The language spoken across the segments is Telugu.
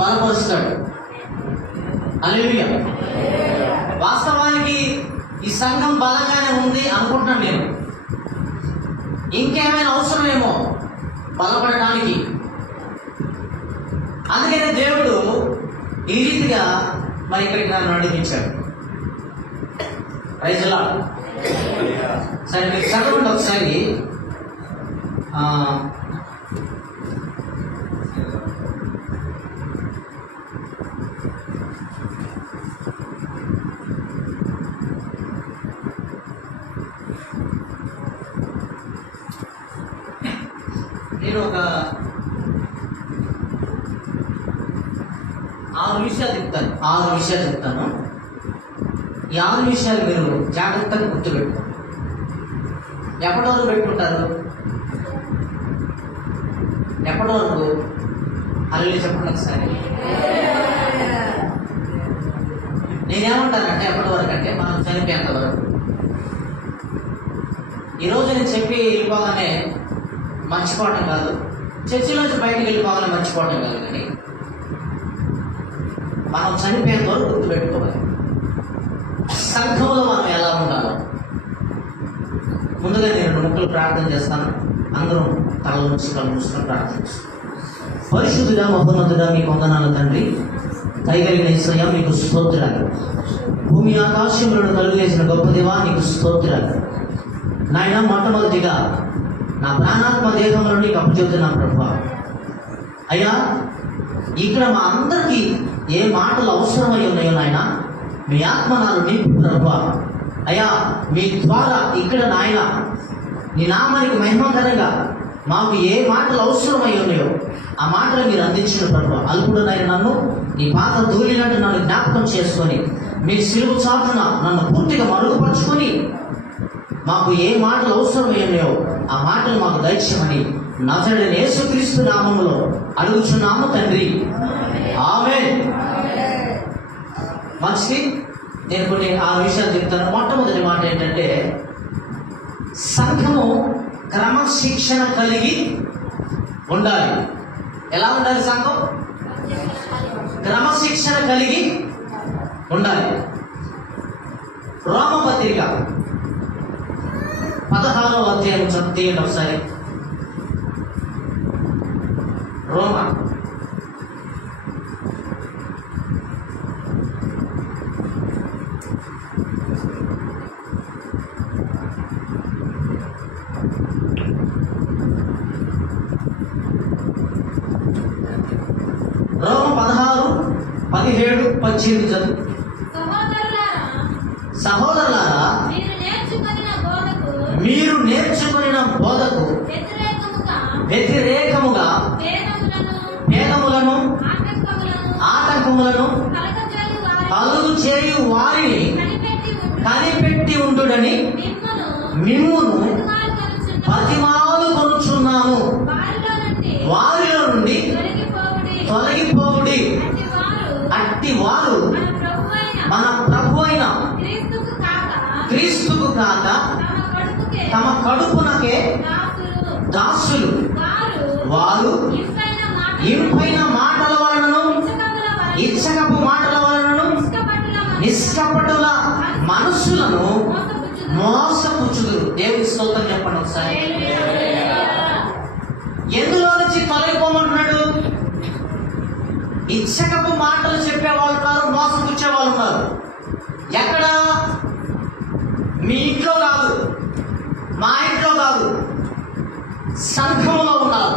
బలపరుస్తాడు. హల్లెలూయా. వాస్తవానికి ఈ సంఘం బలంగానే ఉంది అనుకుంటున్నాను నేను. ఇంకేమైనా అవసరమేమో బలపడటానికి. అందుకనే దేవుడు ఈ రీతిగా మరి ఇక్కడికి నన్ను నడిపించాడు. Praise lord. సరే మీరు చదవండి ఒకసారి. నేను ఒక 6 విషయాలు చెప్తాను. ఈ 6 విషయాలు మీరు జాగ్రత్తగా గుర్తుపెట్టుకోండి. ఎప్పటి వరకు పెట్టుకుంటారు? ఎప్పటి వరకు? హల్లెలూయా చెప్పండి ఒకసారి. నేనేమంటానంటే ఎప్పటి వరకు అంటే మనం చనిపోయేంత వరకు. ఈరోజు నేను చెప్పి వెళ్ళిపోగానే మర్చిపోవటం కాదు, చర్చిలోంచి బయటకు వెళ్ళిపోగానే మర్చిపోవటం కాదు, కానీ మనం చనిపోయేంత వరకు గుర్తుపెట్టుకోవాలి. సంఘంలో మనం ఎలా ఉండాలో. ముందుగా నేను 2 ముక్కలు ప్రార్థన చేస్తాను. అందరం తల నుంచి కళ్ళు మూసుకొని ప్రార్థిస్తాం. పరిశుద్ధుడా మహోన్నతుడా మీకు వందనాలు తండ్రి. దయగలిగిన యేసయ్యా మీకు స్తోత్రాలు. భూమి ఆకాశములను కలుగజేసిన గొప్ప దేవా నీకు స్తోత్రాలు. నాయన మొట్టమొదటిగా నా ప్రాణాత్మ దేహంలో నీకు అప్పచెబుతున్నాను ప్రభువా. అయ్యా ఇక్కడ మా అందరికీ ఏ మాటలు అవసరమై ఉన్నాయో నాయన మీ ఆత్మ నాలో నింపు ప్రభువా. అయ్యా మీ ద్వారా ఇక్కడ నాయన నీ నామానికి మహిమకరంగా మాకు ఏ మాటలు అవసరమై ఉన్నాయో ఆ మాటలు మీరు అందించిన ప్రభువా. అల్పుడునైన నన్ను నీ పాత ధూళినట్టు నన్ను జ్ఞాపకం చేసుకొని మీ సిలువ చాటున నన్ను పూర్తిగా మరుగుపరుచుకొని మాకు ఏ మాటలు అవసరమై ఉన్నాయో ఆ మాటలు మాకు దయచేయమని నజరేయుడైన యేసుక్రీస్తు నామములో అడుగుచున్నాము తండ్రి. ఆమేన్. మంచిది. నేను కొన్ని 6 విషయాలు చెప్తాను. మొట్టమొదటి మాట ఏంటంటే సంఘము క్రమశిక్షణ కలిగి ఉండాలి. ఎలా ఉండాలి సంఘం? క్రమశిక్షణ కలిగి ఉండాలి. రోమపత్రిక 16వ అధ్యాయం తీయండి ఒకసారి. రోమ 16:17 చదువు. సహోదరులారా మీరు నేర్చుకొనిన బోధకు వ్యతిరేకముగా భేదములను ఆటంకములను కలుగు చేయు వారిని కనిపెట్టి ఉండుడని మిమ్మును బతిమాలు కొనుచున్నాము. వారిలో నుండి తొలగిపోవుడి. అట్టి వారు మన ప్రభు అయిన క్రీస్తుకు కాక తమ కడుపునకే దాసులు. వారు ఇంపైన మాటల వలనను ఇచ్చకపు మాటల వలనను నిష్కపటుల మనస్సులను మోసపుచ్చుదురు. దేవుని స్తోత్రం చెప్పండి ఒకసారి. ఎందులో నుంచి తొలగిపోమంటున్నాడు? ఇచ్చకపు మాటలు చెప్పేవాళ్ళు ఉన్నారు, మోసపుచ్చే వాళ్ళు ఉన్నారు. ఎక్కడ? మీ ఇంట్లో కాదు, మా ఇంట్లో కాదు, సంఘములో ఉన్నారు.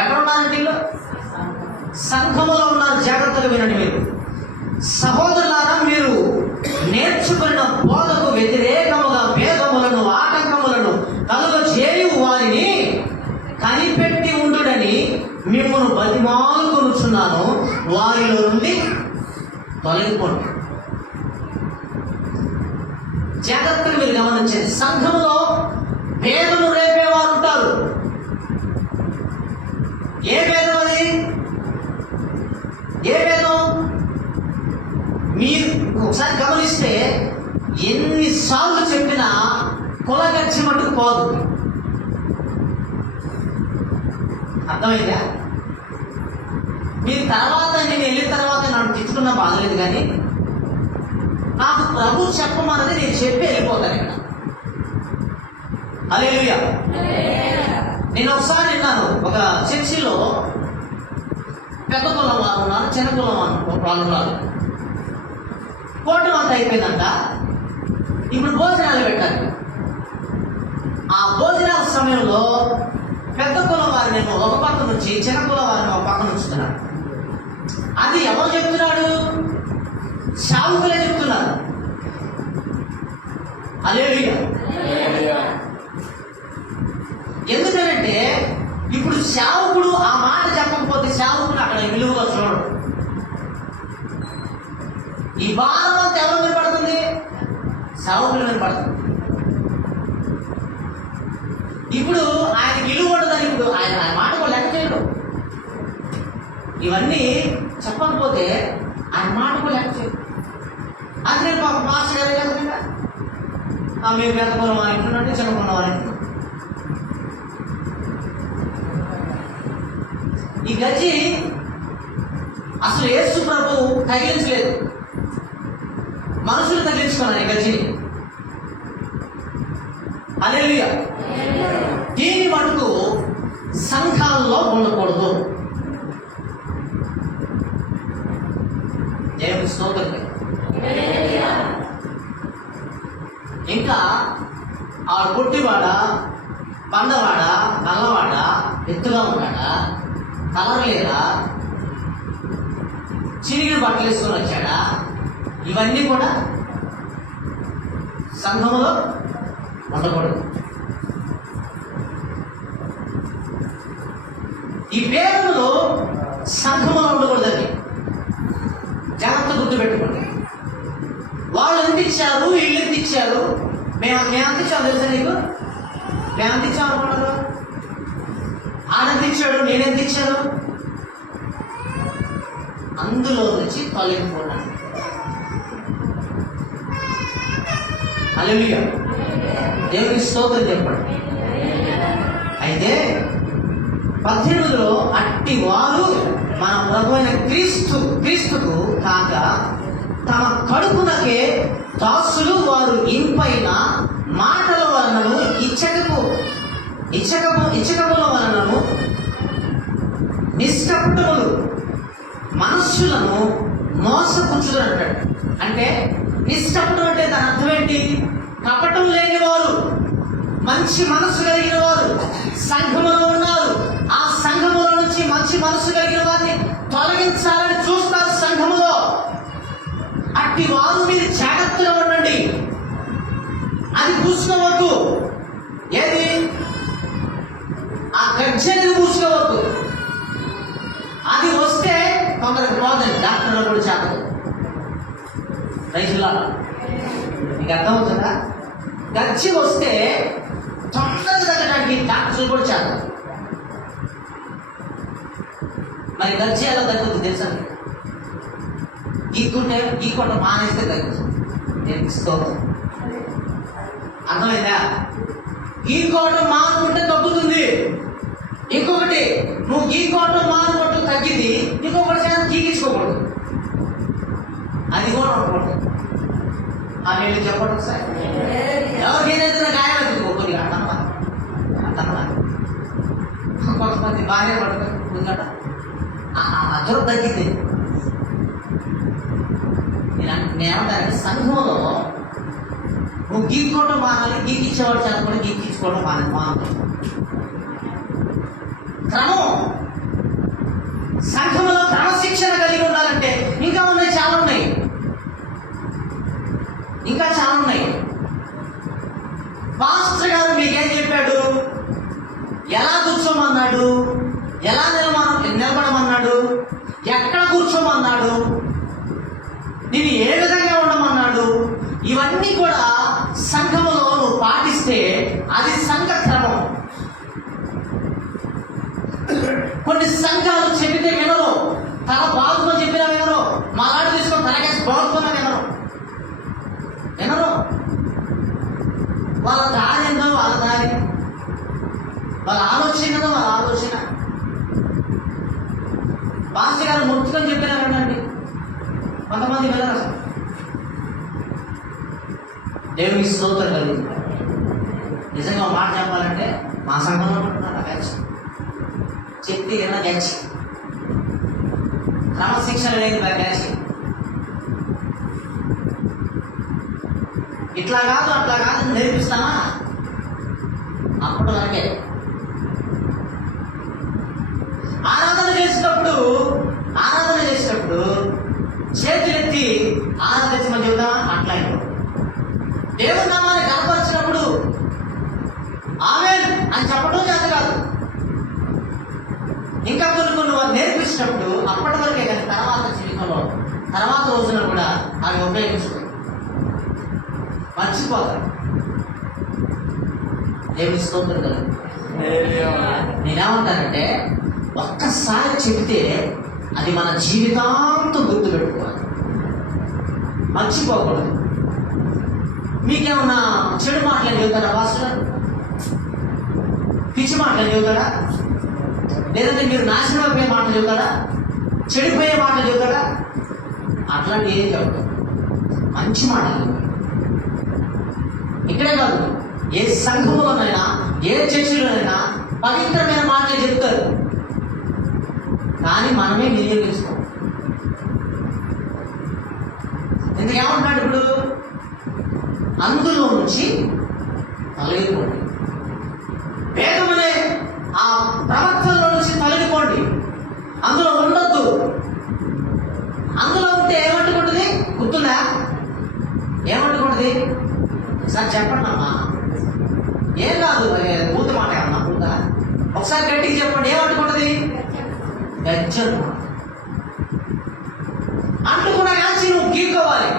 ఎక్కడ ఉన్నారంటే సంఘములో ఉన్నారు. జాగ్రత్తగా వినండి మీరు. సహోదరులారా మీరు నేర్చుకున్న బోధకు వ్యతిరేకముగా భేదములను ఆటంకములను కలుగజేయు వారిని కనిపెట్టి ఉండుడని మిమ్మల్ని బతిమాలు కొనుచున్నాను. వారిలో నుండి తొలగిపోండి. జాగ్రత్తగా మీరు గమనించండి. సంఘంలో భేదము రేపేవారు ఉంటారు. ఏ భేదం అది? ఏ భేదం? మీరు ఒకసారి గమనిస్తే ఎన్నిసార్లు చెప్పినా కులగచ్చి మటుకు పోదు. అర్థమైందా? నేను వెళ్ళిన తర్వాత నన్ను తిట్టుకున్నా బాధలేదు, కానీ నాకు ప్రభు చెప్పమన్నది నేను చెప్పి వెళ్ళిపోతాను ఇక్కడ. హల్లెలూయా. నేను ఒకసారి విన్నాను, ఒక చర్చిలో పెద్ద కులం వారు ఉన్నారు, చిన్న కులం వాళ్ళు ఉన్నారు. కూటమి అంతా అయిపోయిందంట. ఇప్పుడు భోజనాలు పెట్టాలి. ఆ భోజనాల సమయంలో పెద్ద కులం వారినేమో ఒక పక్క నుంచి, చిన్న కులం వారిని ఒక పక్క నుంచుతున్నాడు. అది ఎవరు చెప్తున్నాడు? సేవకులే చెప్తున్నారు. హల్లెలూయా. ఎందుకంటే ఇప్పుడు సేవకుడు ఆ మాట చెప్పకపోతే సేవకుడు అక్కడ విలువగా చూడడు. ఈ భారం అంతా ఎవరి మీద పడుతుంది? సేవకుల మీద పడుతుంది. ఇప్పుడు ఆయన విలువ ఉండదని ఇప్పుడు ఆయన మాట కూడా లెక్క చేయడు. ఇవన్నీ చెప్పకపోతే ఆయన మాట కూడా లెక్క చేయడు. అది నేను పాప మాస్టర్ గారు కదా, మేము పెద్ద కులం అంటున్నాడు, చిన్న కులం అంటున్నాడు. ఈ గజ్జి అసలు యేసు ప్రభు తగిలించలేదు, మనుషులు తగిలించుకున్నారు ఈ గజ్జిని. హల్లెలూయా. దీని మటుకు సంఘాల్లో ఉండకూడదు. దేవుని స్తోత్రం. ఇంకా ఆ పొట్టివాడ, పండవాడ, నల్లవాడ, ఎత్తుగా ఉన్నాడా, కలర్ లేదా, చిరిగిన బట్టలు వేసుకొని వచ్చాడా, ఇవన్నీ కూడా సంఘంలో ఉండకూడదు. ఈ పేరులో సంఘంలో ఉండకూడదండి. జాగ్రత్త గుర్తు పెట్టుకోండి. వాళ్ళు ఎంత ఇచ్చారు, వీళ్ళు ఎంత ఇచ్చారు, మేము ఎంత ఇచ్చాము తెలుసా నీకు? మేము ఎంత ఇచ్చాము అనుకున్నారు? ఆయన ఎంత ఇచ్చాడు, నేనెంత ఇచ్చాను? అందులో నుంచి తొలగిపోవడం. హల్లెలూయా. దేవునికి స్తోత్రం చెప్పండి. అయితే 18లో అట్టి వారు మన ప్రభు అయిన క్రీస్తుకు కాక తమ కడుపునకే దాసులు, వారు ఇంపైన మాటల వలనను ఇచ్చకముల వలనను నిష్కపటములు మనుష్యులను మోసపుచ్చులు అంటాడు. అంటే నిష్కపటం అంటే దాని అర్థం ఏంటి? కపటం లేని వారు, మంచి మనసు కలిగిన వారు సంఘములో ఉన్నారు. ఆ సంఘములో నుంచి మంచి మనసు కలిగిన వారిని తొలగించాలని చూస్తారు సంఘములో. అట్టి వారు మీరు జాగ్రత్తగా ఉండండి. అది పూసుకోవద్దు. ఏది? ఆ గర్జనని పూసుకోవద్దు. అది వస్తే కొందరికి పోదండి, డాక్టర్లు కూడా చేపదు. రైతులా మీకు అర్థమవుతుందా? గచ్చి వస్తే తొందరగా తగ్గడానికి డాక్టర్లు కూడా చేపదు. మరి గచ్చి ఎలా తగ్గుతుంది తెలుసా? గీకొట్ట మానేస్తే తగ్గుతుంది. అర్థమైందా? గీకోవటం మానుకుంటే తగ్గుతుంది. ఇంకొకటి, నువ్వు గీకోవటం మానుకోవటం తగ్గింది, ఇంకొకటి చేత గీకించుకోకూడదు. అది కూడా ఉండకూడదు. ఆ నేను చెప్పడం సార్, ఎవరికైనా గాయాలు కొద్దిగా అంటమ్మా కొంతమంది భార్య పడుతుందట, జ్వరం తగ్గింది. నేనేమంటానంటే సంఘంలో నువ్వు గీక్కోవడం మానాలి, గీకిచ్చేవాడు చేత కూడా గీకించుకోవడం మానాలి. క్రమం, సంఘంలో క్రమశిక్షణ కలిగి ఉండాలంటే ఇంకా ఉన్నాయి, చాలా ఉన్నాయి, ఇంకా చాలా ఉన్నాయి. పాస్టర్ గారు మీకేం చెప్పాడు? ఎలా కూర్చోమన్నాడు, ఎలా నిలబడమన్నాడు, ఎక్కడ కూర్చోమన్నాడు, నేను ఏ విధంగా ఉండమన్నాడు, ఇవన్నీ కూడా సంఘములో నువ్వు పాటిస్తే అది సంఘ క్రమం. కొన్ని సంఘాలు చెబితే వినరు, తల బాగుతో చెప్పినా వినరు, మాలాడు తీసుకొని తలకేసి బాగుతున్నా వినరు. వాళ్ళ దారి ఏందో వాళ్ళ దారి, వాళ్ళ ఆలోచన ఏందో వాళ్ళ ఆలోచన. పాస్టర్ గారు మొత్తుకొని చెప్పినా వినండి, కొంతమంది వెళ్ళరు అసలు. దేవునికి స్తోత్రం కలుగుతుంది. నిజంగా ఒక మాట చెప్పాలంటే మా సంఘంలో ఉంటున్నారు బ్యాచ్, చెప్తే ఏమైనా బ్యాచ్, క్రమశిక్షణ లేని బ్యాచ్. ఇట్లా కాదు అట్లా కాదు నేర్పిస్తామా, అప్పుడు వరకే. ఆరాధన చేసేటప్పుడు చేతులెత్తి ఆరాధించమని చెబుతామా, అట్లా దేవుని నామాన్ని కనపరిచినప్పుడు ఆమేన్ అని చెప్పడం చేత కాదు. ఇంకా కొన్ని వారు నేర్పించినప్పుడు అప్పటి వరకే, కానీ తర్వాత జీవితంలో తర్వాత రోజున కూడా అవి ఉపయోగించుకో, మర్చిపోతారు. దేవుని స్తోత్రం కదా. నేనేమంటానంటే ఒక్కసారి చెబితే అది మన జీవితాంతం గుర్తుపెట్టుకోవాలి, మర్చిపోకూడదు. మీకేమన్నా చెడు మాటలు చెబుతారా పాస్టర్? పిచ్చి మాటలు చెబుతాడా? లేదంటే మీరు నాశనం అయిపోయే మాటలు చెబుతాడా? చెడిపోయే మాటలు చెబుతాడా? అట్లాంటి ఏం చెబుతాడు, మంచి మాటలు. ఇక్కడే కాదు, ఏ సంఘంలోనైనా ఏ చర్చిలోనైనా పవిత్రమైన మాటలు చెప్తారు, కానీ మనమే వినియోగించుకోం. ఎందుకేమంటున్నాడు ఇప్పుడు? అందులో నుంచి తొలగిపోండి, వేదమనే ఆ ప్రవక్తలో నుంచి తొలగిపోండి, అందులో ఉండొద్దు. అందులో ఉంటే ఏమంటుకుంటుంది? గుర్తుందా? ఏమంటుకుంటుంది? ఒకసారి చెప్పండి అమ్మా. ఏం కాదు, పూత మాట అమ్మా, పూత. ఒకసారి గట్టిగా చెప్పండి, ఏమంటుకుంటుంది? గజ్జలు అంటుకున్నా కానీ నువ్వు గీక్కోవాలి,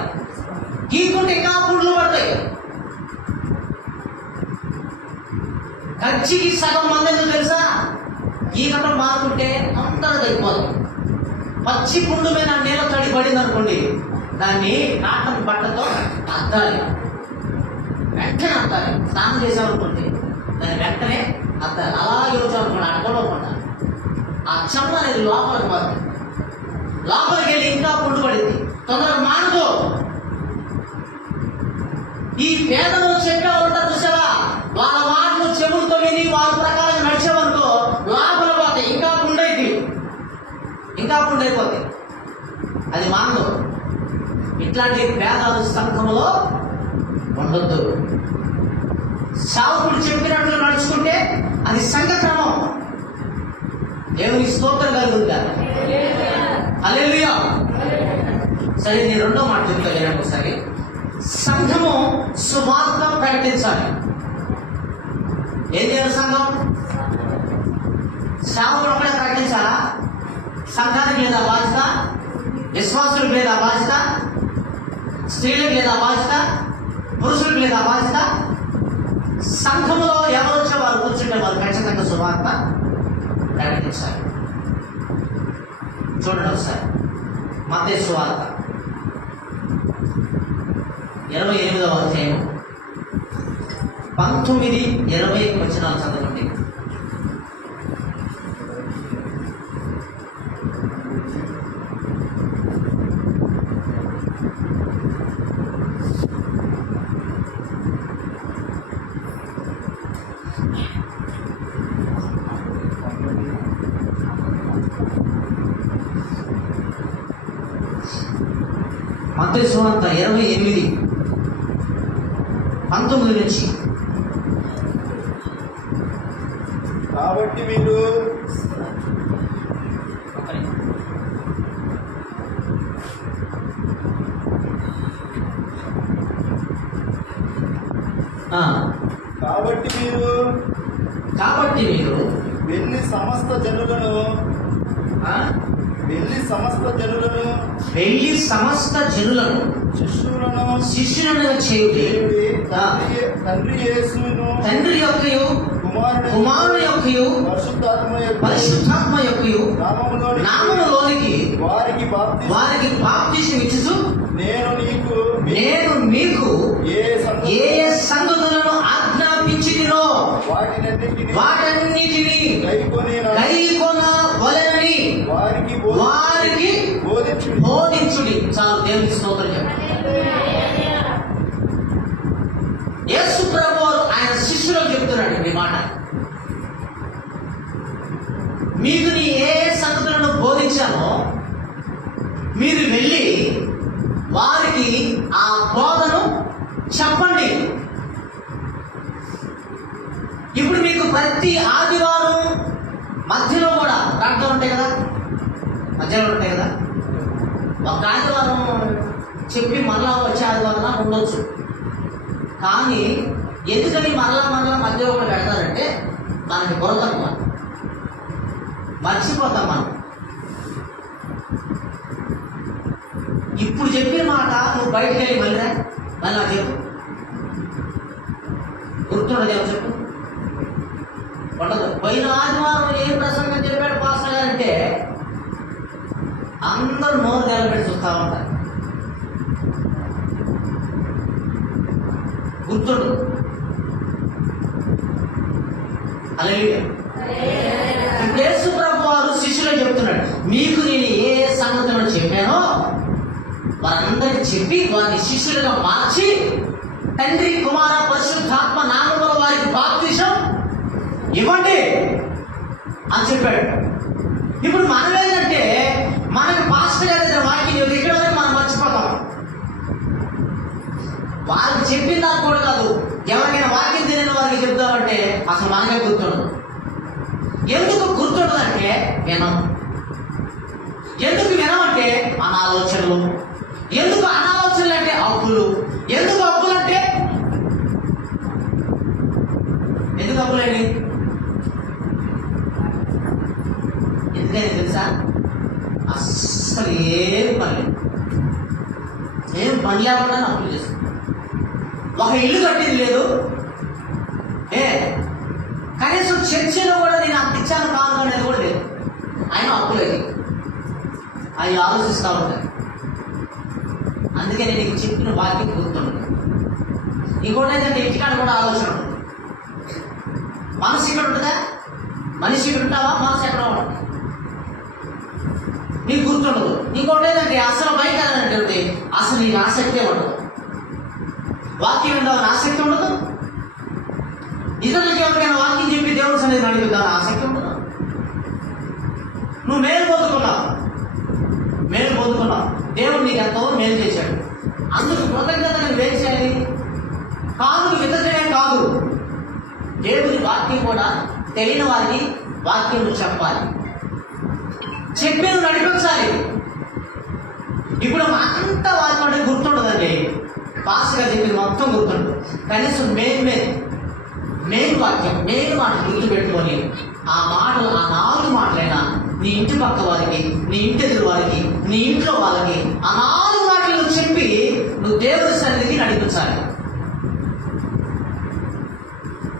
గీక్కుంటే ఇంకా పుండ్లు పడతాయి. గజ్జికి సగం మంది ఎందుకు తెలుసా? గీకటం మారుకుంటే అంతా తగ్గిపోదు. పచ్చి పుండు మీద నేల తడి పడింది అనుకోండి, దాన్ని కాటన్ బట్టతో అద్దాలి, వెంటనే అద్దాలి. స్నానం చేసామనుకోండి, దాన్ని వెంటనే అద్దాలి. అలాగే వచ్చామనుకోండి, అడ్డకోకుండా ఆ చెమ్మ అనేది లోపలికి పోతుంది, లోపలికి వెళ్ళి ఇంకా పుండు పడింది, తొందరగా మానుకో. ఈ పేదలు చెప్పేవాళ్ళు ఉంటారు చూసావా, వాళ్ళ మాటలు చెవులతో విని వాళ్ళ ప్రకారం నడిచేవనుకో లోపల పోతాయి, ఇంకా పుండైపోతాయి. అది మానదు. ఇట్లాంటి పేదలు సంఘంలో ఉండొద్దు. సావుకుడు చెప్పినట్లు నడుచుకుంటే అది సంఘ క్రమం. దేవుని స్తోత్రం కలుగుతుందా? హల్లెలూయా. సరే, నేను రెండో మాట చెప్తాను ఒకసారి. సంఘము సువార్త ప్రకటించాలి. ఏం చేయాలి సంఘం? సేవకుడు ఒకటే ప్రకటించాలా? సంఘానికి లేదా బాధ్యత? విశ్వాసులకు లేదా బాధ్యత? స్త్రీలకు లేదా బాధ్యత? పురుషులకు లేదా బాధ్యత? సంఘంలో ఎవరు వచ్చే వారు కూర్చుంటే వారు ఖచ్చితంగా సువార్త ప్రకటించాలి. చూడండి ఒకసారి మత్తయి సువార్త 28వ అధ్యాయం 19-20 వచనాలు చదవండి. మత్తయి సువార్త 28:19 నుంచి. కాబట్టి మీరు కాబట్టి మీరు వెళ్ళి సమస్త జనులను శిష్యులను చేయుడి, తండ్రి యొక్కయు కుమారుని యొక్కయు పరిశుద్ధాత్మ యొక్కయు నామములోనికి వారికి బాప్తిసం ఇచ్చుచు నేను మీకు ఏ సంగతులను ఆజ్ఞాపించితినో వాటన్నిటిని కైకొనవలెనని వారికి బోధించుడి. బోధించుడి. చాలు, దేవునికి స్తోత్రం చెప్పండి. యేసు ప్రభు వారు ఆయన శిష్యులకు చెప్తున్నాడు ఈ మాట. మీకు నీ ఏ సంగతులను బోధించానో మీరు వెళ్ళి వారికి ఆ బోధను చెప్పండి. ఇప్పుడు మీకు ప్రతి ఆదివారం మధ్యలో కూడా ప్రార్థనలు ఉంటాయి కదా, మధ్యలో ఉంటాయి కదా. ఒక ఆదివారం చెప్పి మరలా వచ్చే ఆదివారం ఉండొచ్చు. కానీ ఎందుకని మరలా మధ్యలో కూడా పెడతారంటే మనకి కొరతను మనం మర్చిపోతాం. మనం ఇప్పుడు చెప్పిన మాట నువ్వు బయటకు వెళ్ళి మళ్ళీ నాకు చెప్పు, గుర్తుండదేమో చెప్పు. ఉండదు. పోయిన ఆదివారం ఏం ప్రసంగం చెప్పాడు పాస్టర్ గారు అంటే అందరూ నోరు నిలబెట్టి చూస్తూ ఉంటారు. గుర్తుండు. హల్లెలూయా. యేసు ప్రభు వారు శిష్యులకు చెప్తున్నాడు, మీకు నేను ఏ సంగతులను చెప్పానో వారందరికీ చెప్పి వారిని శిష్యులుగా మార్చి తండ్రి కుమార పరిశుద్ధాత్మ నామములో వారికి బాప్తిసం ఇవ్వండి అని చెప్పాడు. ఇప్పుడు మనం ఏంటంటే మనకి పాస్టర్ గారి దగ్గర వాక్యం ఇక్కడ వరకు మనం మర్చిపోతాం. వారికి చెప్పిన దాకా కూడా కాదు, ఎవరికైనా వాక్యం తెలియని వారికి చెప్తామంటే అసలు మనకే గుర్తుండదు. ఎందుకు గుర్తుండదంటే వినం. ఎందుకు వినమంటే అనాలోచనలు. ఎందుకు అనాలోచనలు అంటే అప్పులు. ఎందుకు అప్పులు అంటే ఎందుకు అప్పులేని ఎందుకని తెలుసా? అస్సలు ఏం పని లేకుండా అప్పులు చేస్తాం. ఒక ఇల్లు కట్టింది లేదు, కనీసం చర్చిలో కూడా నేను అంత ఇచ్చాను కాదు అనేది కూడా లేదు. ఆయన అప్పులేదు. అవి ఆలోచిస్తూ ఉంటాయి. అందుకే నేను నీకు చెప్పిన వాక్యం గుర్తుండదు. ఇంకోటి ఏంటంటే ఇంటికాడ కూడా ఆలోచన ఉంటుంది. మనసు ఇక్కడ ఉంటుందా? మనిషి ఇక్కడ ఉంటావా? మనసు ఎక్కడ ఉంటుంది నీకు గుర్తుండదు. ఇంకోటి ఏంటంటే అసలు బయట అంటే అసలు నీకు ఆసక్తే ఉండదు. వాక్యం ఉండవని ఆసక్తి ఉండదు. ఇతరులకి ఎవరికైనా వాక్యం చెప్పి దేవుడి సన్నిధి నడిపిద్దామని ఆసక్తి ఉండదు. నువ్వు మేలు పొందుకున్నావు, దేవుడు నీకు ఎంతో మేలు చేశాడు. అందుకు కృతజ్ఞత నువ్వేం చేయాలి? కాదు వితటమే కాదు, దేవుని వాక్యం కూడా తెలియని వారికి వాక్యం చెప్పాలి, చెప్పి నువ్వు నడిపించాలి. ఇప్పుడు అంతా వాక్యం గుర్తుండదండి. పాస్గా చెప్పింది మొత్తం గుర్తుండదు. కనీసం మెయిన్ వాక్యం, మెయిన్ మాట గుర్తు పెట్టుకొని ఆ మాటలు, ఆ 4 మాటలైనా నీ ఇంటి పక్క వారికి, నీ ఇంటి ఎదురు వారికి, నీ ఇంట్లో వాళ్ళకి ఆ 4 మాటలు చెప్పి నువ్వు దేవుడి సన్నిధికి నడిపించాలి.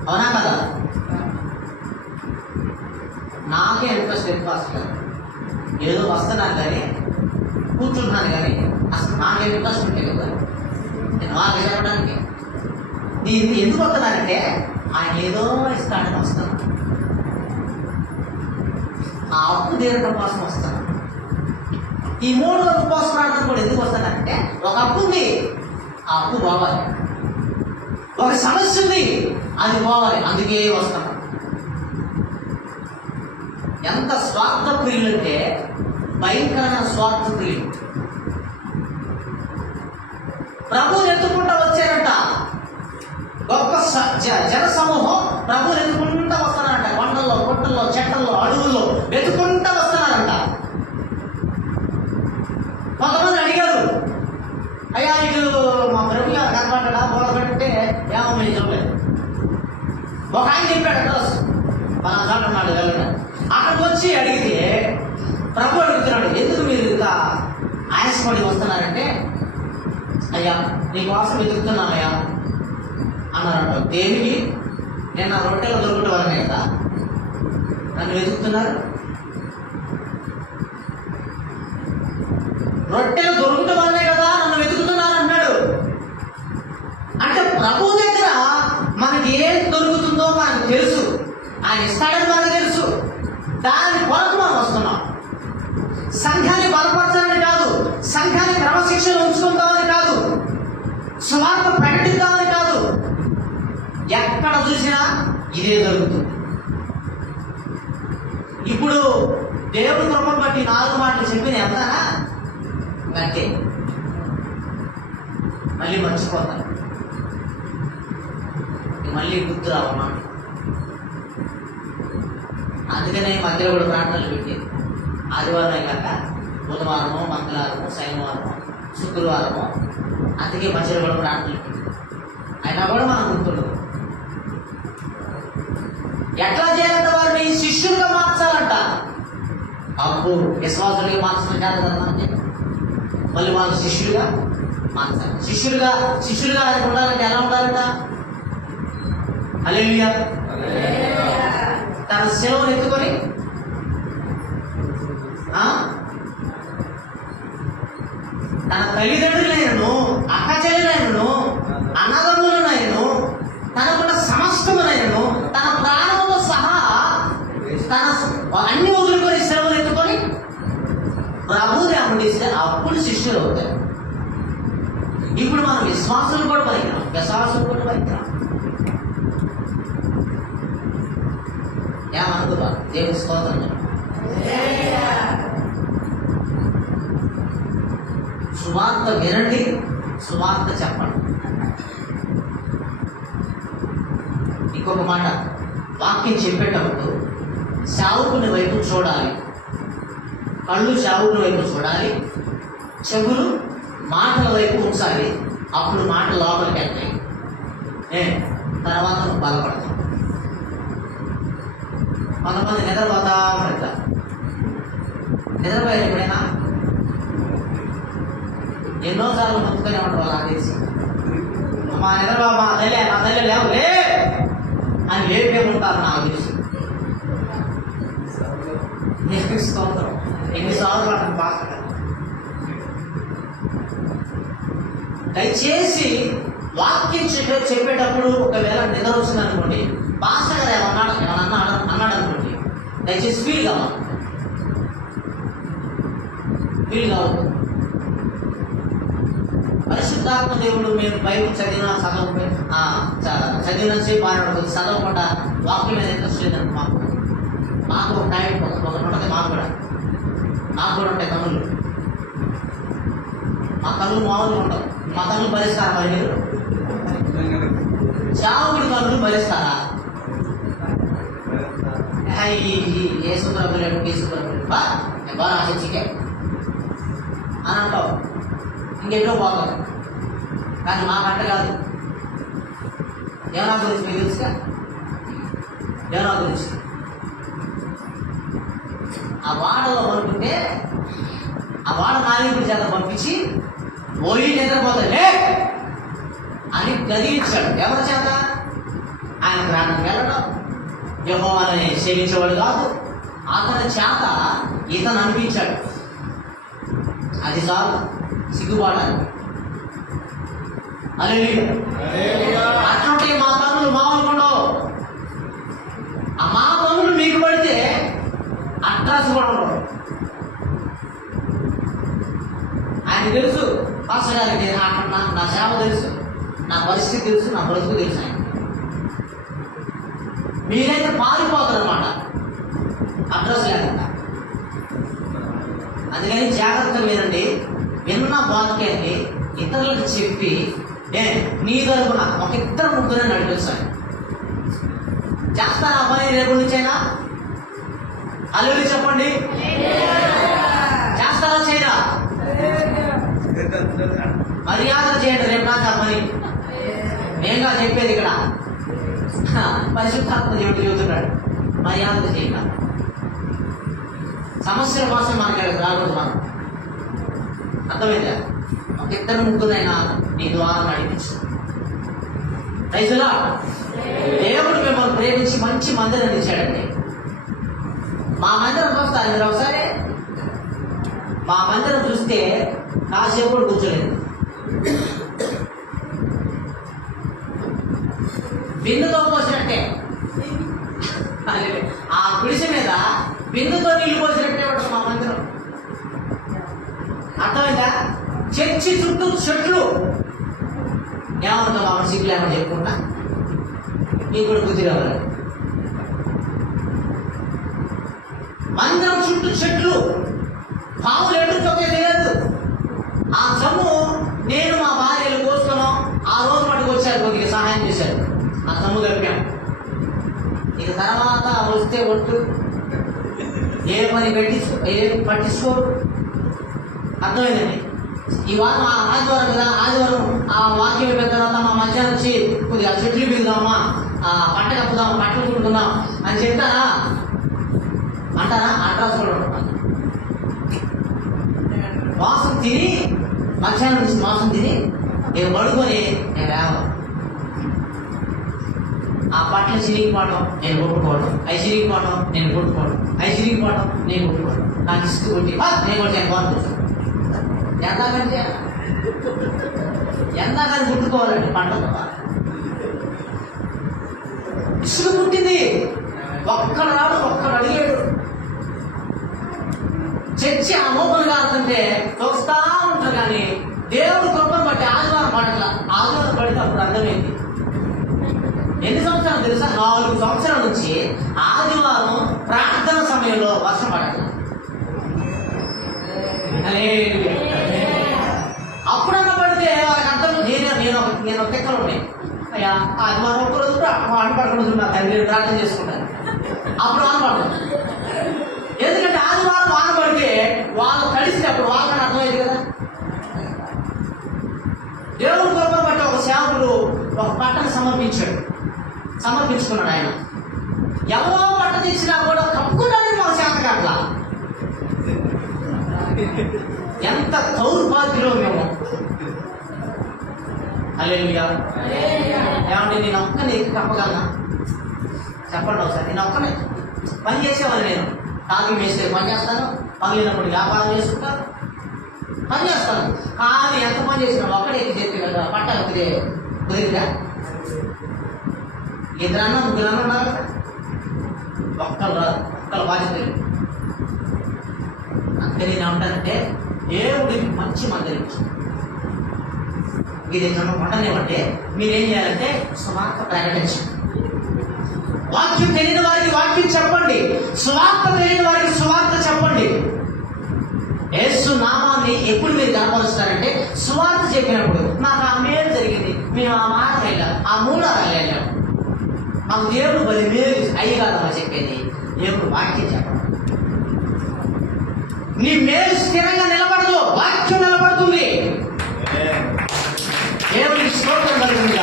అవునా కదా? నాకే ఇంట్రెస్ట్ లేదు పాస్టర్, ఏదో వస్తున్నాను కానీ కూర్చుంటున్నాను కానీ అసలు నాకే ఇంట్రెస్ట్ ఉంటే కదా నేను వాళ్ళకి చెప్పడానికి. నేను ఎందుకు వస్తున్నానంటే ఆయన ఏదో ఇస్తాడని వస్తాను, ఆ అప్పు తీరడం కోసం వస్తాను. ఈ 3 రోజుల ఉపవాస ప్రార్థన కూడా ఎందుకు వస్తానంటే ఒక అప్పు ఉంది, ఆ అప్పు పోవాలి. ఒక సమస్య ఉంది, అది పోవాలి, అందుకే వస్తాను. ఎంత స్వార్థ ప్రియులు అంటే భయంకరమైన స్వార్థ ప్రియులు. ప్రభువుని ఎత్తుకుంటా వచ్చారంట. గొప్ప జన సమూహం ప్రభువుని ఎత్తుకుంటా వస్తున్నారంట. కొండల్లో, గుట్టల్లో, చెట్టల్లో, అడవుల్లో ఎత్తుకుంటా వస్తున్నారంట. కొంతమంది అడిగారు, అయ్యా ఇటు మా ప్రభు గారు కనపడ్డా బోధపెట్టే ఏమో చెప్పలేదు. ఒక ఆయన చెప్పాడు అడ్రస్, మన చాటున్నాడు వెళ్ళండి. అక్కడికి వచ్చి అడిగితే ప్రభు అడుగుతున్నాడు, ఎందుకు మీరు ఇంత ఆయాసపడి వస్తున్నారంటే, అయ్యా నీకోసం వెతుకుతున్నానయ్యా అన్నారంట. దేనికి? నేను నా రొట్టెలు దొరకటం వల్లనే కదా నన్ను వెతుకుతున్నారు. రొట్టెలు దొరకటం వల్లనే కదా నన్ను వెతుకుతున్నారు అన్నాడు. అంటే ప్రభు దగ్గర మనకి ఏం దొరుకుతుందో మనకు తెలుసు, ఆయన ఇస్తాడని మనకు తెలుసు. దాని కొరకు మనం వస్తున్నాం. సంఘాన్ని బలపరచాలని కాదు, సంఘాన్ని క్రమశిక్షణ ఉంచుకుందామని కాదు, సువార్త ప్రకటిద్దామని కాదు. ఎక్కడ చూసినా ఇదే జరుగుతుంది. ఇప్పుడు దేవుడి కృపను బట్టి 4 మాటలు చెప్పిన ఎంతనా అంతే, మళ్ళీ మర్చిపోతాను, మళ్ళీ గుర్తు రావమ్మా. అందుకనే మధ్యలో కూడా ప్రార్థనలు పెట్టేది. ఆదివారం అయ్యాక బుధవారము, మంగళవారము, శనివారము, శుక్రవారము, అందుకే మధ్యలో కూడా ప్రార్థనలు పెట్టేది. అయినా కూడా మనం గుర్తుండదు. ఎట్లా చేయాలంటే వారిని శిష్యులుగా మార్చాలంట. అప్పుడు విశ్వాసులుగా మార్చడం కాదు కదా మనకి, మళ్ళీ వాళ్ళు శిష్యులుగా మార్చాలి. శిష్యులుగా ఆయన ఉండాలంటే ఎలా ఉండాలంట? హల్లెలూయా. తన శిలువను ఎత్తుకొని తన తల్లిదండ్రులైనను, అక్క చెల్లెలైనను, అన్నదమ్ములనైనను, తనకున్న సమస్తమునైనను, తన ప్రాణముతో సహా తన అన్ని వదులుకొని శిలువను ఎత్తుకొని ప్రభువుని అమ్మడిస్తే అప్పుడు శిష్యులు అవుతారు. ఇప్పుడు మనం విశ్వాసులు కూడా పనికిరాం. ఏమనుకున్నా దేవుని స్తోత్రం. సువార్త వినండి, సువార్త చెప్పండి. ఇంకొక మాట, వాక్యం చెప్పేటప్పుడు సేవకుని వైపు చూడాలి. కళ్ళు సేవకుని వైపు చూడాలి, చెవులు మాటల వైపు ఉంచాలి. అప్పుడు మాటలు లోపలికి వెళ్తాయి. తర్వాత నువ్వు బలపడతావు. కొంతమంది నిద్రపోతా ఉంటారు. నిద్రపోయారు ఎప్పుడైనా? ఎన్నోసార్లు మొత్తుకొని ఉంటారు వాళ్ళు ఆదేశి. మా నిద్రబాబు మా తల్లి లేవు లే అని లేపే ఉంటారు. నాకు తెలుసు. ఎన్నిసార్లు అంటారు భాష. దయచేసి వాక్యం చెప్పేటప్పుడు ఒకవేళ నిద్ర వచ్చింది అనుకోండి, భాష కదా ఏమన్నా అన్నాడు అనుకోండి, దయచేసి ఫీల్ కావాలి. పరిశుద్ధాత్మ దేవుడు మేము బైబుల్ చదివిన సేపు ఆయన చదవకుండా వాక్యం మీద ఇంట్రెస్ట్ లేదండి. మాకు ఒక టైం ఒకటి ఉంటుంది. మాకు కూడా ఉంటాయి కనులు. మా కళ్ళు మామూలుగా ఉండవు. మా కళ్ళు భరిస్తారా మరి మీరు? చావుడి కళ్ళు భరిస్తారా? ఏ సుబ్రహ్మణ్యుడు టీ సుబ్రహ్మణ్యుడు బాగా ఆశించికే అని అంటావు. ఇంకెన్నో బాగుంది. కానీ మాకంట కాదు. దేవనా గురించి మీకు తెలుసుగా? దేవనా గురించి ఆ వాడలో అనుకుంటే ఆ వాడ నాయకుడి చేత పంపించి పోయి నిద్రపోతాడే అని గదిలించాడు. ఎవరి చేత? ఆయన ప్రాణానికి వెళ్ళడం, యెహోవాని సేవించేవాడు కాదు. అతని చేత ఇతను అనిపించాడు. అది చాలు సిగ్గుపడాలి. అటువంటి మా తమ్ములు మామూలు ఉండవు. ఆ మా తమ్ములు మీకు పడితే అడ్రస్ కూడా ఉండవు. ఆయన తెలుసు, పాస్టర్ గారికి నా సేవ తెలుసు, నా పరిస్థితి తెలుసు, నా బ్రతుకు తెలుసు. ఆయన మీరైతే పారిపోతారు అన్నమాట అడ్రస్ లేకుండా. అందుకని జాగ్రత్త వినండి. విన్న వాక్యాన్ని ఇతరులకు చెప్పి నీ తరపున ఒక 2-3 నడిపిస్తాను. చేస్తారా ఆ పని రేపు నుంచైనా? అల్లుడి చెప్పండి, చేస్తారా చేయరా? మర్యాద చేయండి. రేపు నాకు ఆ పని మేంగా చెప్పేది ఇక్కడ. పరిశుద్ధాత్మ దేవుడు చెబుతున్నాడు, మర్యాద చేయాలి. సమస్యల కోసం మనకి రాకూడదు. మనం అర్థమైందా? ఒక 2-3 నీ ద్వారా నడిపించు. రైతులా దేవుడు మిమ్మల్ని ప్రేమించి మంచి మందిరం ఇచ్చాడండి. మా మందిరం చూస్తారు మీరు ఒకసారి. మా మందిరం చూస్తే కాసేపు కూడా కూర్చోలేదు. బిందుతో పోసినట్టే, ఆ గుడిసె మీద బిందుతో నీళ్లు పోసినట్టే ఉంటుంది మా మందిరం. అర్థమైందా? చర్చి చుట్టూ చెట్లు. ఏమనుకో అమ్మ సిగ్గులు ఏమని చెప్పుకుంటా నీకు కూడా బుద్ధి రావాలి. మందిరం చుట్టూ చెట్లు, పాములు ఎడుతోకే తెలియదు. ఆ సొమ్ము నేను మా భార్యలు కోసుకున్నాం. ఆ రోజు మటుకు వచ్చారు, కొద్దిగా సహాయం చేశారు, ఆ సొమ్ము కలిపాం. ఇక తర్వాత వస్తే ఒట్టు ఏ పని పట్టించుకోరు. అర్థమైందండి? ఈ వారం ఆదివారం కదా, ఆదివారం ఆ వాక్యం అయిపోయిన తర్వాత మా మధ్యాహ్నం వచ్చి కొద్దిగా చెట్లు బిగుదామా, పంట కప్పుదాం, బట్టలు చుట్టుకుందాం అని చెప్తారా? అంటారా? అడ్రస్ కూడా ఉంటాను. మాంసం తిని మధ్యాహ్నం నుంచి మాంసం తిని నేను పడుకొని నేను లేవను. ఆ బట్టలు చిరిగిపోవడం నేను కొట్టుకోవడం, అవి చిరిగిపోవడం నేను కొట్టుకోవడం, అవి చిరిగిపోవడం నేను కొట్టుకోవడం. నాకు ఇసుకు కొట్టి నేను కొట్టి బాగుంటుంది. ఎందాకని కుట్టుకోవాలండి పంటలు. ఇసుకు పుట్టింది, ఒక్కడు రాడు, ఒక్కడు అడిగాడు. చర్చి ఆ మోపలు కాకుంటే చూస్తా ఉంటారు, కానీ దేవుడు కృపను బట్టి ఆదివారం పడట్ల. ఆదివారం పడితే అప్పుడు అర్థమైంది. ఎన్ని సంవత్సరాలు తెలుసా? 4 సంవత్సరాల నుంచి ఆదివారం ప్రార్థన సమయంలో వర్షం పడట్ల. అప్పుడన్నా పడితే వాళ్ళకి అర్థం. నేను ఒక ఎక్కడ ఉన్నాయి అయ్యా, ఆదివారం ఒక్కరోజు పడకూడదు, నా తండ్రి ప్రార్థన చేసుకుంటాను. అప్పుడు వాన పడదు. ఎందుకంటే ఆదివారం వాన పడితే వాళ్ళు కలిసి అప్పుడు వాళ్ళని అర్థమైంది కదా. దేవుడు కృపను బట్టి ఒక సేవకుడు ఒక పట్టను సమర్పించుకున్నాడు. ఆయన ఎవరో పట్ట తెచ్చినా కూడా కప్పుకున్నాడని మన సేవకు అట్లా. ఎంత దౌర్భాగ్యులో మేము. హల్లెలూయా. ఏమంటే నేను ఒక్కనే కప్పగలనా? చెప్పండి ఒకసారి. నేను ఒక్కనే పని చేసేవాళ్ళు. నేను తాగి వేస్తే పని చేస్తాను, పగిలినప్పుడు వ్యాపారం చేసుకుంటాను, పని చేస్తాను. కానీ ఎంత పని చేసినా ఒక్కడే చేస్తే కదా పట్ట కుదిరిగా. ఇద్దరన్నా ముగ్గురన్నా ఉన్నారు, ఒక్కరు బాధ్యత. అందుకే నేను ఏమంటానంటే దేవుడికి మంచి మందిరించి మీరు ఎక్కడ ఉండనివ్వంటే మీరేం చేయాలంటే సువార్త ప్రకటించండి. వాక్యం తెలియని వారికి వాక్యం చెప్పండి, సువార్త తెలియని వారికి సువార్త చెప్పండి. యేసు నామాన్ని ఎప్పుడు మీరు కనపరుస్తారంటే సువార్త చెప్పినప్పుడు. మాకు ఆ మేలు జరిగింది, మేము ఆ మాట వెళ్ళాం, ఆ మూలాలు వెళ్ళాం, మాకు దేవుడు బలి మేలు అయ్యి కాదమ్మా చెప్పేది. దేవుడు వాక్యం చెప్పండి. నీ మేలు స్థిరంగా నిలబడదు, వాక్యం నిలబడుతుంది. దేవుడికి స్తోత్రం కలుగుతుంది.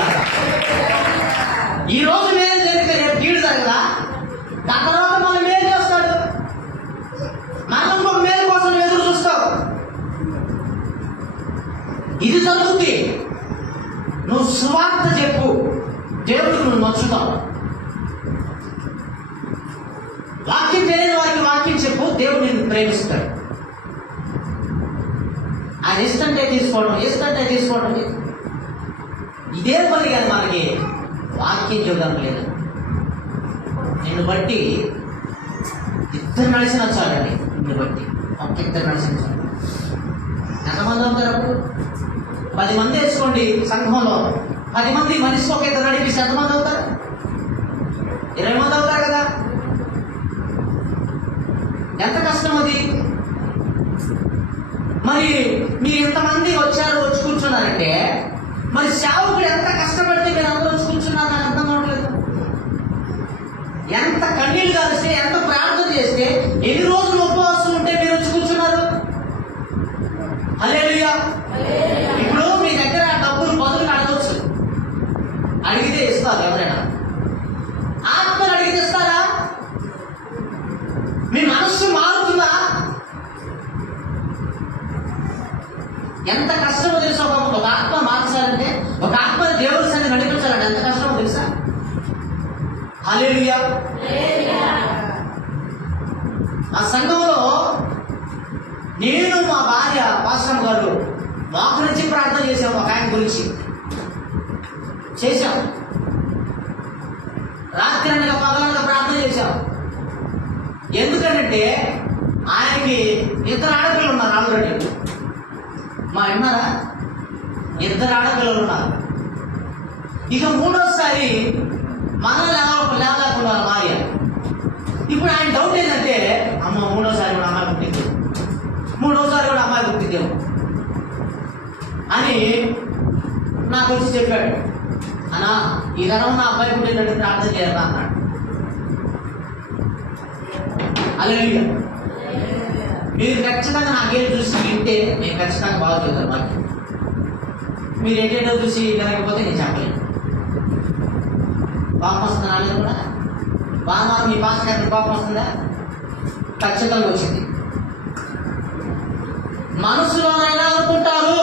ఈ రోజు మేలు జరిగితే రేపు కీడు జరగదా? దాని తర్వాత మనం మేలు చేస్తాడు, మనం ఇంకొక మేలు కోసం ఎదురు చూస్తావు. ఇది జరుగుతుంది. నువ్వు సువార్త చెప్పు, దేవుడికి నువ్వు నచ్చుతావు. వాక్యం తెలియని వారికి వాక్యం చెప్పు, దేవుడు నిన్ను ప్రేమిస్తాడు. ఆయన ఇష్టంటే తీసుకోవడం ఇదే పని. కానీ మనకి వాక్యం చూడడం లేదు. నిన్ను బట్టి ఇద్దరు నడిచిన చాలండి. నిన్ను బట్టి ఒక్క ఇద్దరు నడిచిన చాలు. ఎంతమంది అవుతారు అప్పుడు? 10 మంది వేసుకోండి సంఘంలో. 10 మంది మనిషికి ఒక ఇద్దరు నడిపిస్తే ఎంతమంది అవుతారు? 20 మంది అవుతారు కదా. ఎంత కష్టం అది. మరి మీరు ఎంతమంది వచ్చి కూర్చున్నారంటే మరి సేవకుడు ఎంత కష్టపడితే మీరు అందరూ వచ్చి కూర్చున్నారు? నాకు అర్థం కావట్లేదు. ఎంత కన్నీళ్ళు కలిస్తే, ఎంత ప్రార్థన చేస్తే, ఎన్ని రోజులు ఉపవాసం ఉంటే మీరు వచ్చి కూర్చున్నారు? హల్లెలూయా. ఇప్పుడు మీ దగ్గర డబ్బులు బదులు అడగవచ్చు, అడిగితే ఇస్తారు. ఎవరైనా ఆత్మను అడిగితే ఇస్తారా? మీ మనస్సు మారుతుందా? ఎంత కష్టమో తెలుసా? ఒక ఆత్మ మార్చాలంటే, ఒక ఆత్మ దేవుడి సన్ని నడిపించాలంటే ఎంత కష్టమో తెలుసా? హల్లెలూయా. ఆ సంఘంలో నేను మా భార్య పాస్టర్ గారు మాకు నుంచి ప్రార్థన చేశాము. ఒక ఆయన గురించి చేశాం. రాత్రి అనగా పగలనగా ప్రార్థన చేశాం. ఎందుకంటే ఆయనకి 2 ఆడపిల్లలు ఉన్నారు ఆల్రెడీ. మా విన్నారా? ఇద్దరు ఆడపిల్లలు ఉన్నారు. ఇక మూడోసారి మనల్ని లేవలేకుండా భార్య. ఇప్పుడు ఆయన డౌట్ ఏంటంటే, అమ్మ మూడోసారి కూడా అమ్మాయి పుట్టింది, మూడోసారి కూడా అమ్మాయి పుట్టిందేమో అని నాకు వచ్చి చెప్పాడు. అన్నా ఈ తరం నా అబ్బాయి పుట్టినట్టు ప్రార్థన చేయాలా అన్నాడు. హల్లెలూయా. మీరు ఖచ్చితంగా నాకేం చూసి వింటే నేను ఖచ్చితంగా బాగా చదువుతాను. వాక్యం మీరు ఏంటంటో చూసి వినకపోతే నేను చెప్పలేను. పాపం వస్తుందా? నాలుగు కూడా బాగా మీ పాస్ గారికి పాపం వస్తుందా? ఖచ్చితంగా వచ్చింది. మనసులోనైనా అనుకుంటారు,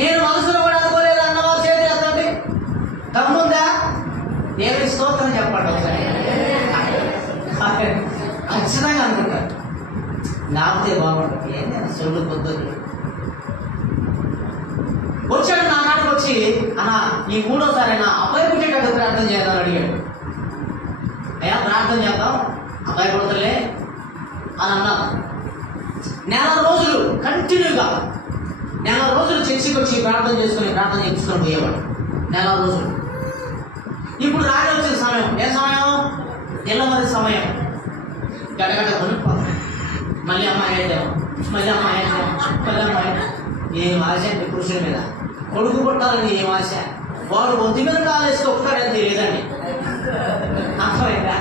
నేను మనసులో కూడా అనుకోలేదు అన్నవారు చేతి అర్థండి. దమ్ముందా? దేవుని స్తోత్రం చెప్పండి ఒకసారి. ఖచ్చితంగా అనుకుంటారు. లేకపోతే బాగుంటుంది. ఏంటంటే చెవులు పొద్దుది వచ్చాడు. నా నాటికి వచ్చి అన్న ఈ మూడోసారి అయినా అబ్బాయి పుట్టేటట్టు ప్రార్థన చేయాలని అడిగాడు. అయ్యా ప్రార్థన చేద్దాం, అబ్బాయి పుడతలే అని అన్నా. నెల రోజులు కంటిన్యూగా నెల రోజులు చర్చికి వచ్చి ప్రార్థన చేసుకొని పోయేవాడు. నెల రోజులు. ఇప్పుడు రాజు వచ్చిన సమయం. ఏ సమయం? ఎల్లమరి సమయం. గడగడ కొనుక్కోవాలి. మళ్ళీ అమ్మాయి అయితేమో, మళ్ళీ అమ్మాయి అయితేమో, మళ్ళీ అమ్మాయి. ఏం ఆశ అంటే పురుషుల మీద కొడుకు పుట్టాలని ఏం ఆశ? వాడు ఒంటి మీద కాలేసి ఒక్కడని తెలియదండి. అర్థమైందా?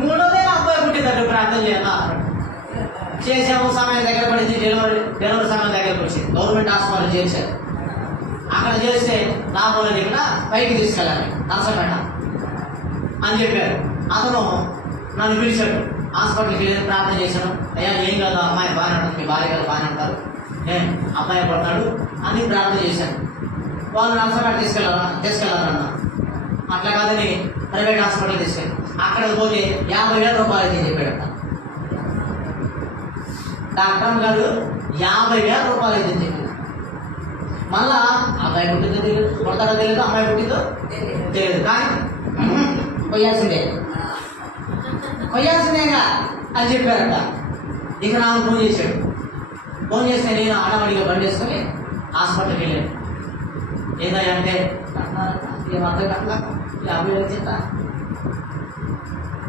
మూడోదే అబ్బాయి పుట్టిందంటే ప్రార్థన చేయాలా? చేసాము. సమయం దగ్గర పడింది. డెలివరీ సమయం దగ్గరకు వచ్చింది. గవర్నమెంట్ హాస్పిటల్ చేశారు. అక్కడ చేస్తే రాబోలేదు, ఇక్కడ పైకి తీసుకెళ్ళాలి నర్సపేట అని చెప్పారు. అతను నన్ను పిలిచాడు. హాస్పిటల్కి వెళ్ళి ప్రార్థన చేశాను. అయ్యా ఏం కాదు, అమ్మాయి బాగానే ఉంటుంది, మీ భార్య గారు బాగానే ఉంటారు, నేను అబ్బాయి పడతాడు అని ప్రార్థన చేశాను. వాళ్ళు నర్సపేట తీసుకెళ్ళాలన్నా. అట్లా కాదని ప్రైవేట్ హాస్పిటల్ తీసుకెళ్ళి అక్కడికి పోతే 50,000 రూపాయలు అయితే చెప్పాడట డాక్టర్ గారు. 50,000 రూపాయలు అయితే చెప్పాడు. మళ్ళా అబ్బాయి పుట్టిందో తెలియదు, పుడతాడో తెలియదు, అమ్మాయి పుట్టిందో తెలియదు, కానీ కొయ్యాల్సిందేగా అని చెప్పారట. ఇక నాకు ఫోన్ చేశాడు. ఫోన్ చేస్తే నేను ఆడవాడిగా బండి వేసుకొని హాస్పిటల్కి వెళ్ళాను. ఏంటంటే ఏమంతా కట్ల 50,000 చేత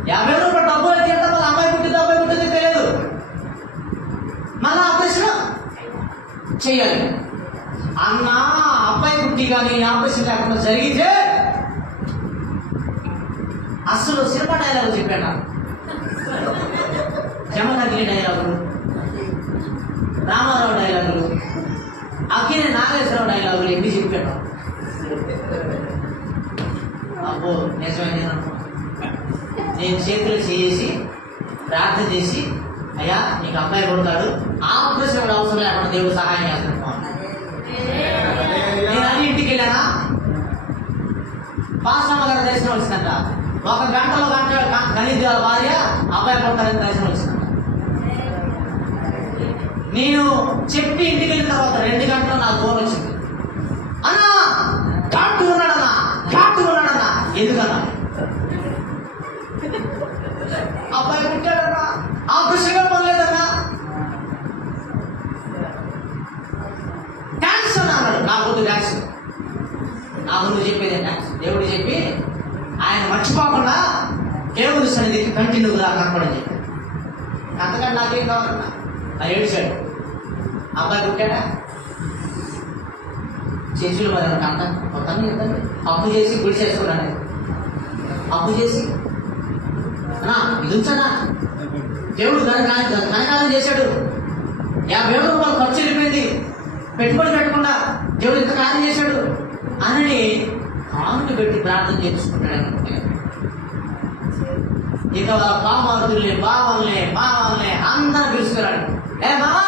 50,000 రూపాయలు డబ్బులు అయితే మళ్ళీ అమ్మాయి పుట్టిందో తెలియదు. మళ్ళా ఆపరేషన్ చేయాలి అన్న. అబ్బాయి పుట్టి కానీ ఆపరేషన్ లేకుండా జరిగితే అసలు సినిమా డైలాగులు చెప్పాను. జమనగిరి డైలాగులు, రామారావు డైలాగులు, అక్కినే నాగేశ్వరరావు డైలాగులు ఎన్ని చెప్పాను. అబ్బో నిజమైంది. నేను చేతులు చేసి ప్రార్థన చేసి, అయ్యా నీకు అబ్బాయి కొడతాడు, ఆపరేషన్ కూడా అవసరం లేకుండా దేవుడు సహాయం చేస్తాను. నేను అన్ని ఇంటికి వెళ్ళానా? పాస్టమ్మ గారి దర్శనం వచ్చిందంట. 1 గంటలో గణిత భార్య అబ్బాయి కొడతారని దర్శనం వచ్చిందంట. నేను చెప్పి ఇంటికి వెళ్ళిన తర్వాత 2 గంటలు నాకు ఫోన్ వచ్చింది. అన్నా డాక్టర్ ఉన్నాడన్నా. ఎందుకన్నా? అబ్బాయి పుట్టాడన్నా, ఆపరేషన్ పనిలేదన్నా, డాన్స్ అన్నాడు. నా ముందు డాన్స్, నా ముందు చెప్పేది డాన్స్. దేవుడు చెప్పి ఆయన మర్చిపోకుండా దేవుడి సన్నిధికి కంటిన్యూగా కనపడని చెప్పాడు. అంతకంటే నాకేం కావాలన్నా? అది ఏడిచాడు. అబ్బాయి పుట్టాడా? చర్చిలో మరి అంత మొత్తాన్ని ఎంతండి అప్పు చేసి గుడి చేసుకున్నాను. అప్పు చేసి ఇది ఉంచానా? దేవుడు ఘనకాలం చేశాడు. 50,000 రూపాయలు ఖర్చు వెళ్ళిపోయింది. పెట్టుబడి పెట్టకుండా దేవుడు ఇంత కార్యం చేశాడు అని కానుక పెట్టి ప్రార్థన చేసుకుంటాడు. ఇక వాళ్ళ బామారుదుల్ని బావల్ని అందరూ పిలుచుకున్నాడు. ఏ బావా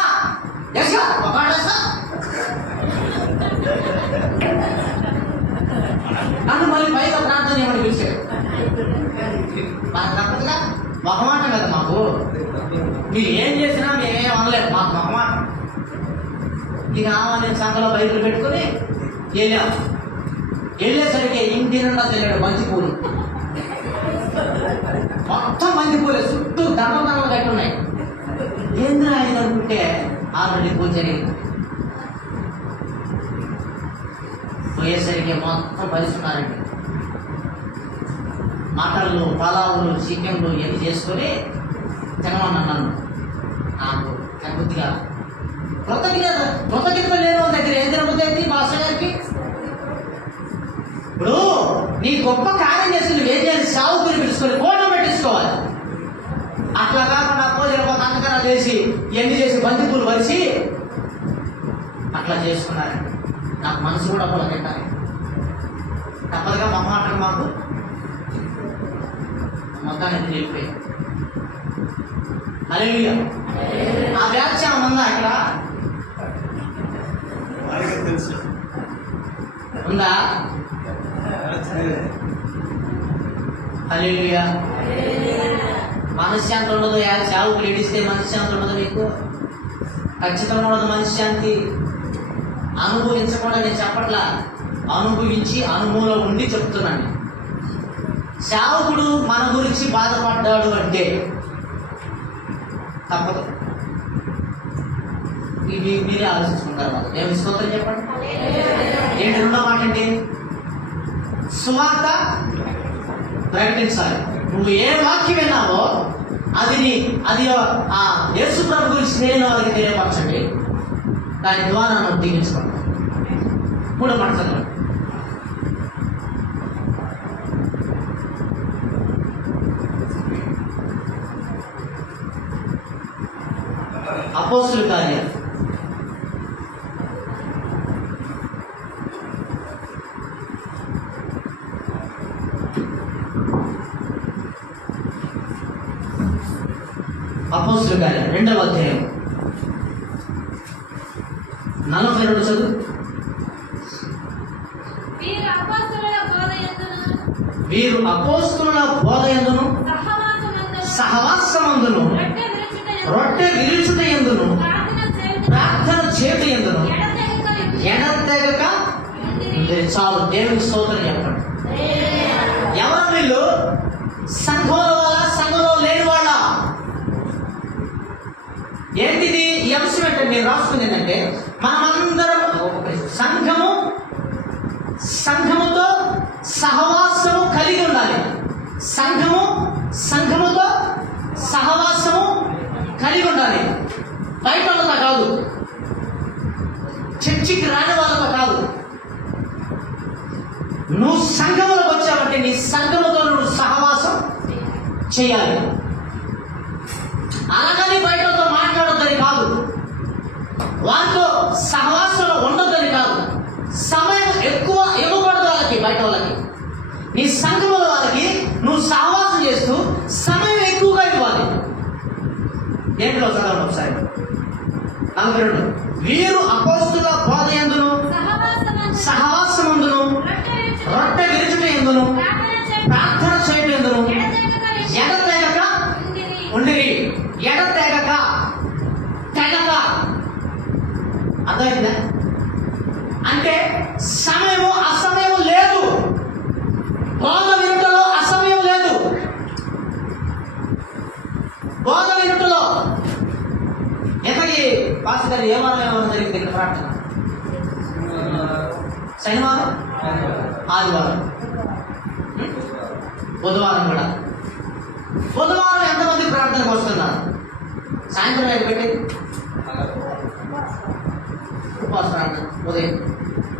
నన్ను మళ్ళీ పైగా ప్రార్థన చేయమని పిలిచాడు. మాకు తప్పదుగా, మొహమాటం కదా మాకు. మీరు ఏం చేసినా మేమేం అనలేదు, మాకు మొహమాటం. ఇక నేను సంఘంలో బయటలు పెట్టుకుని వెళ్ళేసరికి ఇంటి నిండా తెలియడు బంతిపూలు. మొత్తం బంతిపూలే, చుట్టూ దండలు కట్టున్నాయి. ఏంద్రా ఆయన అనుకుంటే ఆల్రెడీ పూజ జరిగింది. పోయేసరికి మొత్తం పరిస్తున్నారండి. మటన్లు, పలావులు, చికెన్లు ఇవన్నీ చేసుకొని తినమన్నా నన్ను. నాకు కొద్దిగా కృతజ్ఞత లేని వాళ్ళ దగ్గర ఏం తినబుద్ధి మాస్టర్ గారికి? ఇప్పుడు నీ గొప్ప కార్యం చేసి నువ్వేం చేయాలి? సాగు గురి పిలుచుకొని ఫోటో పెట్టించుకోవాలి. అట్లా కాకుండా పూజలు ఒక అంతకన్నా చేసి ఇవన్నీ చేసి బంతిపూలు వరిచి అట్లా చేసుకున్నారండి. నాకు మనసు కూడా అప్పుడు తింటాను. తప్పదుగా మా మాటలు మాకు మొత్తాన్ని వెళ్ళిపోయాయి. హల్లెలూయా. ఆ వ్యాఖ్యానం ఉందా ఇక్కడ? తెలుసు. ఉందా? హల్లెలూయా. మనశ్శాంతి ఉండదు. చావుకు ఏడిస్తే మనశ్శాంతి ఉండదు. మీకు ఖచ్చితంగా ఉండదు మనశ్శాంతి. అనుభవించకుండా నేను చెప్పట్లా, అనుభవించి అనుభవంలో ఉండి చెప్తున్నాను. శావకుడు మన గురించి బాధపడ్డాడు అంటే తప్పదు. ఇవి మీరే ఆలోచించుకుంటారు. మాకు దేవుని స్తోత్రం చెప్పండి. ఏంటి రెండో మాట అంటే సువార్త ప్రకటించాలి. నువ్వు ఏ వాక్యం విన్నావో అది ఆ యేసు ప్రభు గురించి తెలియని వారికి తెలియపరచండి. దాని ద్వారా నువ్వు దీవించుకోండి. మూడో మాట చదవండి. అపోస్తుల కార్యాలు 2వ అధ్యాయం 42 చదువు. వీరు అపోస్తలుల బోధయందును సహవాసమందును రొట్టె విరుచుటయందును ప్రార్థన చేయుటయందును ఎడతెగక చాలు. దేవునికి స్తోత్రం చెప్పండి. ఎవరు వీళ్ళు? సంఘంలో వాళ్ళ, సంఘంలో లేని వాళ్ళ? ఏంటిది ఈ అంశం అంటే మీరు రాసుకుంది ఏంటంటే మనమందరం సంఘముతో సహవాసము కలిగి ఉండాలి. సంఘముతో సహవాసము కలిగి ఉండాలి. బయట వాళ్ళతో కాదు, చర్చికి రాని వాళ్ళతో కాదు. నువ్వు సంఘములోకి వచ్చావంటే నీ సంఘముతో నువ్వు సహవాసం చేయాలి. అలాగని బయటతో మాట్లాడొద్దని కాదు, వాళ్ళతో సహవాసంలో ఉండొద్దని కాదు. సమయం ఎక్కువ ఇవ్వకూడదు వాళ్ళకి, బయట వాళ్ళకి. నీ సంఘముల వాళ్ళకి నువ్వు సహవాసం చేస్తూ సమయం ఎక్కువగా ఇవ్వాలి. ఏంటిలో చదవండి ఒకసారి. 42. వీరు అపోస్తుల బోధయందును సహవాసమందును రొట్టె విరుచుటయందును ప్రార్థన చేయుటయందును ఎడతెగక ఉండిరి. ఎడతెగక, తెగక అర్థమైందా? అంటే సమయము అసమయం లేదు. బోధ వినుటలో అసమయం లేదు. బోధ వినుటలో ఎంతకి పాస్టర్ గారు ఏమారం జరిగింది ఇక్కడ ప్రార్థన? శనివారం, ఆదివారం, బుధవారం కూడా. బుధవారం ఎంతమంది ప్రార్థనకు వస్తున్నారు? సాయంత్రం అయితే పెట్టేది ఉపవాస ప్రార్థన ఉదయం.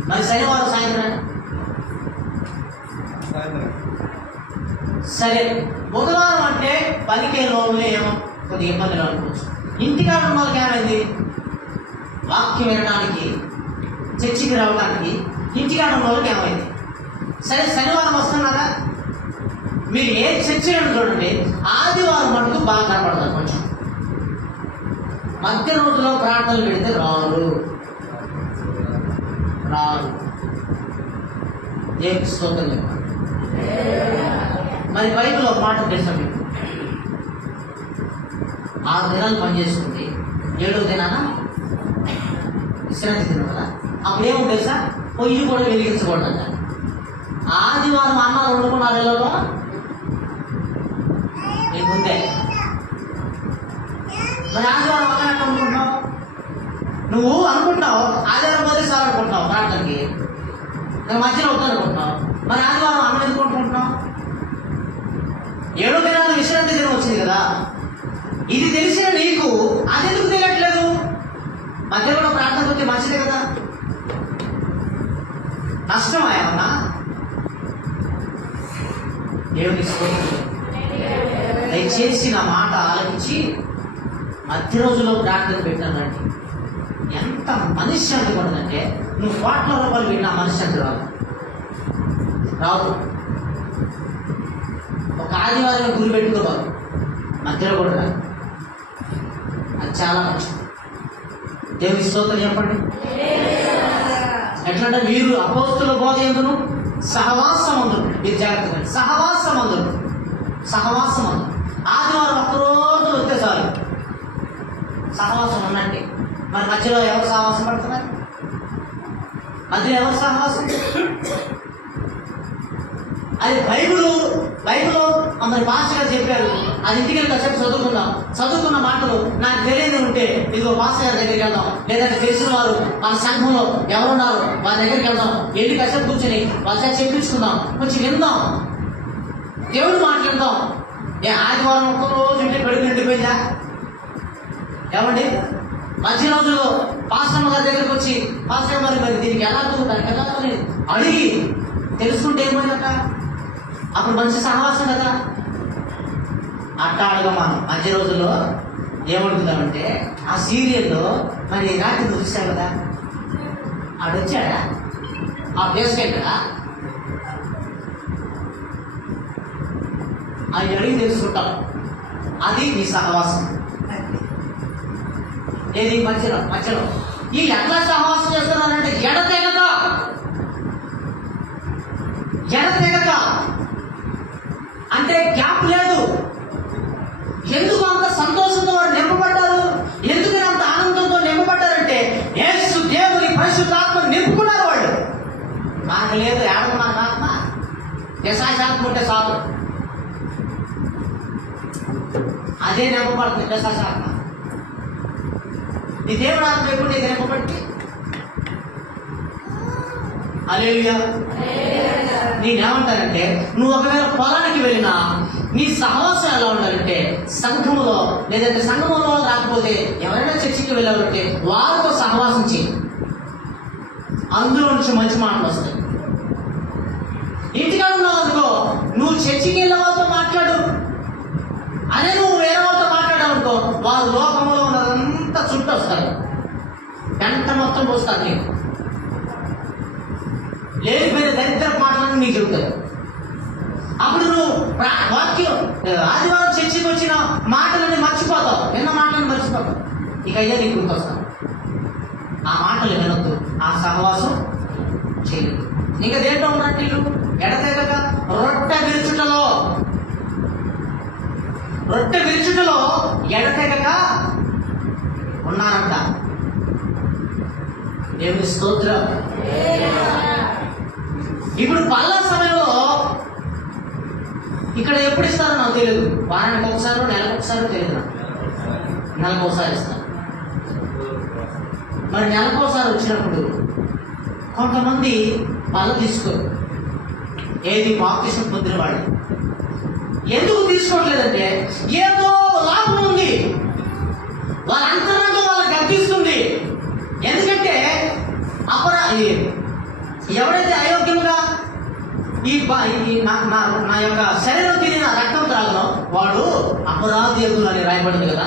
మరి శనివారం సాయంత్రం సరే. బుధవారం అంటే పలికే లోపలే ఏమో కొద్దిగా ఇబ్బందులు అనుకోవచ్చు. ఇంటికాడ ఉన్న వాళ్ళకి ఏమైంది? వాక్యం వినడానికి, చర్చికి రావడానికి ఇంటికాడ ఉన్న వాళ్ళకి ఏమైంది? సరే శనివారం వస్తున్నారా? మీరు ఏ చర్చి చూడండి, ఆదివారం మటుకు బాగా కనపడతారు. కొంచెం మధ్య రోజులో ప్రార్థనలు పెడితే రారు. దేవునికి స్తోత్రం చెప్పండి. మరి బైబిల్ ఒక మాట తెలుసా మీకు? 6 దినాలు పనిచేసుకుంది, 7వ దినాన విశ్రాంతి తిన కదా. అప్పుడు ఏమో తెలుసా? పొయ్యి కూడా వెలిగించకూడదు. ఆదివారం అన్నాలు వండుకున్నారు ఇళ్ళలో నీకుందే. మరి ఆదివారం అన్నం ఎట్లా వండుకుంటున్నావు? నువ్వు అనుకుంటావు ఆదివారం పోతే సార్ అనుకుంటున్నావు ప్రార్థనకి, నాకు మధ్యలో అవుతుంది అనుకుంటున్నావు. మరి ఆదివారం అన్నం ఎందుకు అనుకుంటున్నావు? 7వ దినాన్ని విశ్రాంతి దినం వచ్చింది కదా. ఇది తెలిసిన నీకు అది ఎందుకు తెలియట్లేదు? మధ్యలో కూడా ప్రార్థన వచ్చి మంచిదే కదా. నష్టమా ఏమన్నా? దేవుని స్తోత్రం. దయచేసి నా మాట ఆలోచించి మధ్య రోజులో ప్రార్థన పెట్టానంటే ఎంత మనశ్శాంతి పడుతుందంటే, నువ్వు కోట్ల రూపాయలు విన్నా మనశ్శాంతి రాదు. ఒక ఆదివారం గురి పెట్టుకోవాలి, మధ్యలో కూడా రాదు. అది చాలా మంచిది. దేవుని స్తోత్రం చెప్పండి. ఎట్లంటే మీరు అపోస్తుల బోధ ఎందును సహవాసమందును, మీరు జాగ్రత్తగా సహవాసమందును ఆదివారం ఒక్కరోజు వస్తే చాలు సహవాసం ఉన్నట్టే. మరి మధ్యలో ఎవరు సహవాసం పడుతున్నారు? మధ్యలో ఎవరు సహవాసం? అది బైబిల్లో మరి పాస్టర్ గారు చెప్పారు, అది ఇంటికి వెళ్ళి కాసేపు చదువుకున్న మాటలు నాకు తెలియదు ఉంటే ఇదిగో పాస్టర్ గారి దగ్గరికి వెళ్దాం, లేదంటే తెలిసిన వారు మన సంఘంలో ఎవరున్నారు వాళ్ళ దగ్గరికి వెళ్దాం, వెళ్ళి కాసేపు కూర్చొని వాళ్ళ చేత చెప్పించుకుందాం, కొంచెం విందాం, దేవుడు మాట్లాడదాం. ఆదివారం ఒక్కరోజు ఇంటికి పెడుకు నిండిపోయిందా? ఏమండి? మధ్య రోజుల్లో పాస్టర్ గారి దగ్గరికి వచ్చి పాస్టర్ మరి దీనికి ఎలా అని అడిగి తెలుసుకుంటే ఏమైందట? అప్పుడు మంచి సహవాసం కదా. అట్లా అడగమాను. మధ్య రోజుల్లో ఏమడుగుతామంటే, ఆ సీరియల్లో మరి రాత్రి నువ్వు చూసావు కదా, ఆడొచ్చాడా, ఆ ప్లేస్కి వెళ్ళా అది అడిగి తెలుసుకుంటాం. అది నీ సహవాసం. ఏది మధ్యలో వీళ్ళు ఎట్లా సహవాసం చేస్తున్నారంటే ఎడతెగక అంటే గ్యాప్ లేదు. ఎందుకు అంత సంతోషంతో వారు నింపబడ్డారు? ఎందుకు అంత ఆనందంతో నింపబడ్డారంటే యేసు దేవుని పరిశుద్ధాత్మ నింపుకున్నారు వాళ్ళు. మనకు లేదు, ఏడకున్నారు ఆత్మ, పిశాచాత్మ ఉంటే చాలు, అదే నింపబడుతుంది పిశాచాత్మ. నీ దేవుడు ఆత్మ ఎప్పుడు నీకు నింపబట్టి హల్లెలూయా. నేనేమంటానంటే, నువ్వు ఒకవేళ పొలానికి వెళ్ళినా నీ సహవాసం ఎలా ఉండాలంటే, సంఘములో లేదంటే సంఘములో రాకపోతే ఎవరైనా చర్చికి వెళ్ళాలంటే వారితో సహవాసం చేయి, అందులో నుంచి మంచి మాటలు వస్తాయి. ఇంటికాడ ఉన్నావు అనుకో, నువ్వు చర్చికి వెళ్ళే వాళ్ళతో మాట్లాడు, అదే నువ్వు వేరే వాళ్ళతో మాట్లాడావు అనుకో, వారు లోకంలో ఉన్నదంతా చుట్టూ వస్తారు, గంట మొత్తం పోస్తారు నీకు, లేనిపోయిన దరిద్ర మాటలను నీకు చెబుతారు. అప్పుడు నువ్వు వాక్యం ఆదివారం చర్చికి వచ్చిన మాటలని మర్చిపోతావు, విన్న మాటలను మర్చిపోతావు, ఇక అయ్యా నీకు గుర్తొస్తావు. ఆ మాటలు వినొద్దు, ఆ సహవాసం చేయలేదు. ఇంకా దేంట్లో ఉన్నట్టు ఇల్లు ఎడతెగక రొట్టె విరుచుటలో ఎడతెగక ఉన్నారంట. దేవుని స్తోత్రం. ఇప్పుడు పల్ల సమయంలో ఇక్కడ ఎప్పుడు ఇస్తారో నాకు తెలియదు, వారానికి ఒకసారి నెలకు ఒకసారి తెలియదు, నెలకు ఒకసారి ఇస్తారు. మరి నెలకు ఒకసారి వచ్చినప్పుడు కొంతమంది పళ్ళ తీసుకోరు. ఏది బాప్తిసం పొందిన వాళ్ళు ఎందుకు తీసుకోవట్లేదంటే, ఏదో లాభం ఉంది, వాళ్ళ అంతరంగం వాళ్ళకి అనిపిస్తుంది. ఎందుకంటే ఎవడైతే అయోగ్యంగా నా యొక్క శరీరం తిరిగిన రక్తం త్రాగనో వాడు అపరాధి ఎదురు అని రాయబడింది కదా,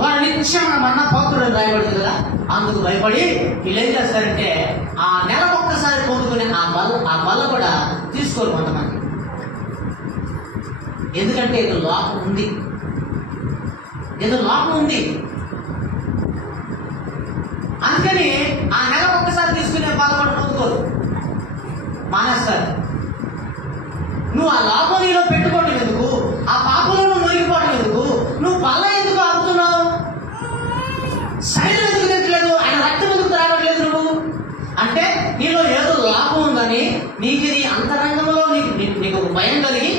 వాడు నిత్యం మన్న పాత్రుడు అని రాయబడింది కదా. అందుకు భయపడి వీళ్ళు ఏం చేస్తారంటే, ఆ నెలకు ఒక్కసారి పొందుకునే ఆ బల్ల కూడా తీసుకోరు కొంతమంది. ఎందుకంటే ఏదో లోపం ఉంది, అందుకని ఆ నెలకు ఒక్కసారి తీసుకునే బల్ల కూడా పొందుకోరు, మానేస్తారు. నువ్వు ఆ లాభం నీలో పెట్టుకోవడం ఎందుకు? ఆ పాపంలో నువ్వు మునిగిపోవడం ఎందుకు? నువ్వు పళ్ళ ఎందుకు ఆపుతున్నావు? శరీరం ఎందుకు తిట్టలేదు? ఆయన రక్తం ఎందుకు త్రాగట్లేదు నువ్వు? అంటే నీలో ఏదో లాభం ఉందని నీకు నీ అంతరంగంలో నీకు ఒక భయం కలిగి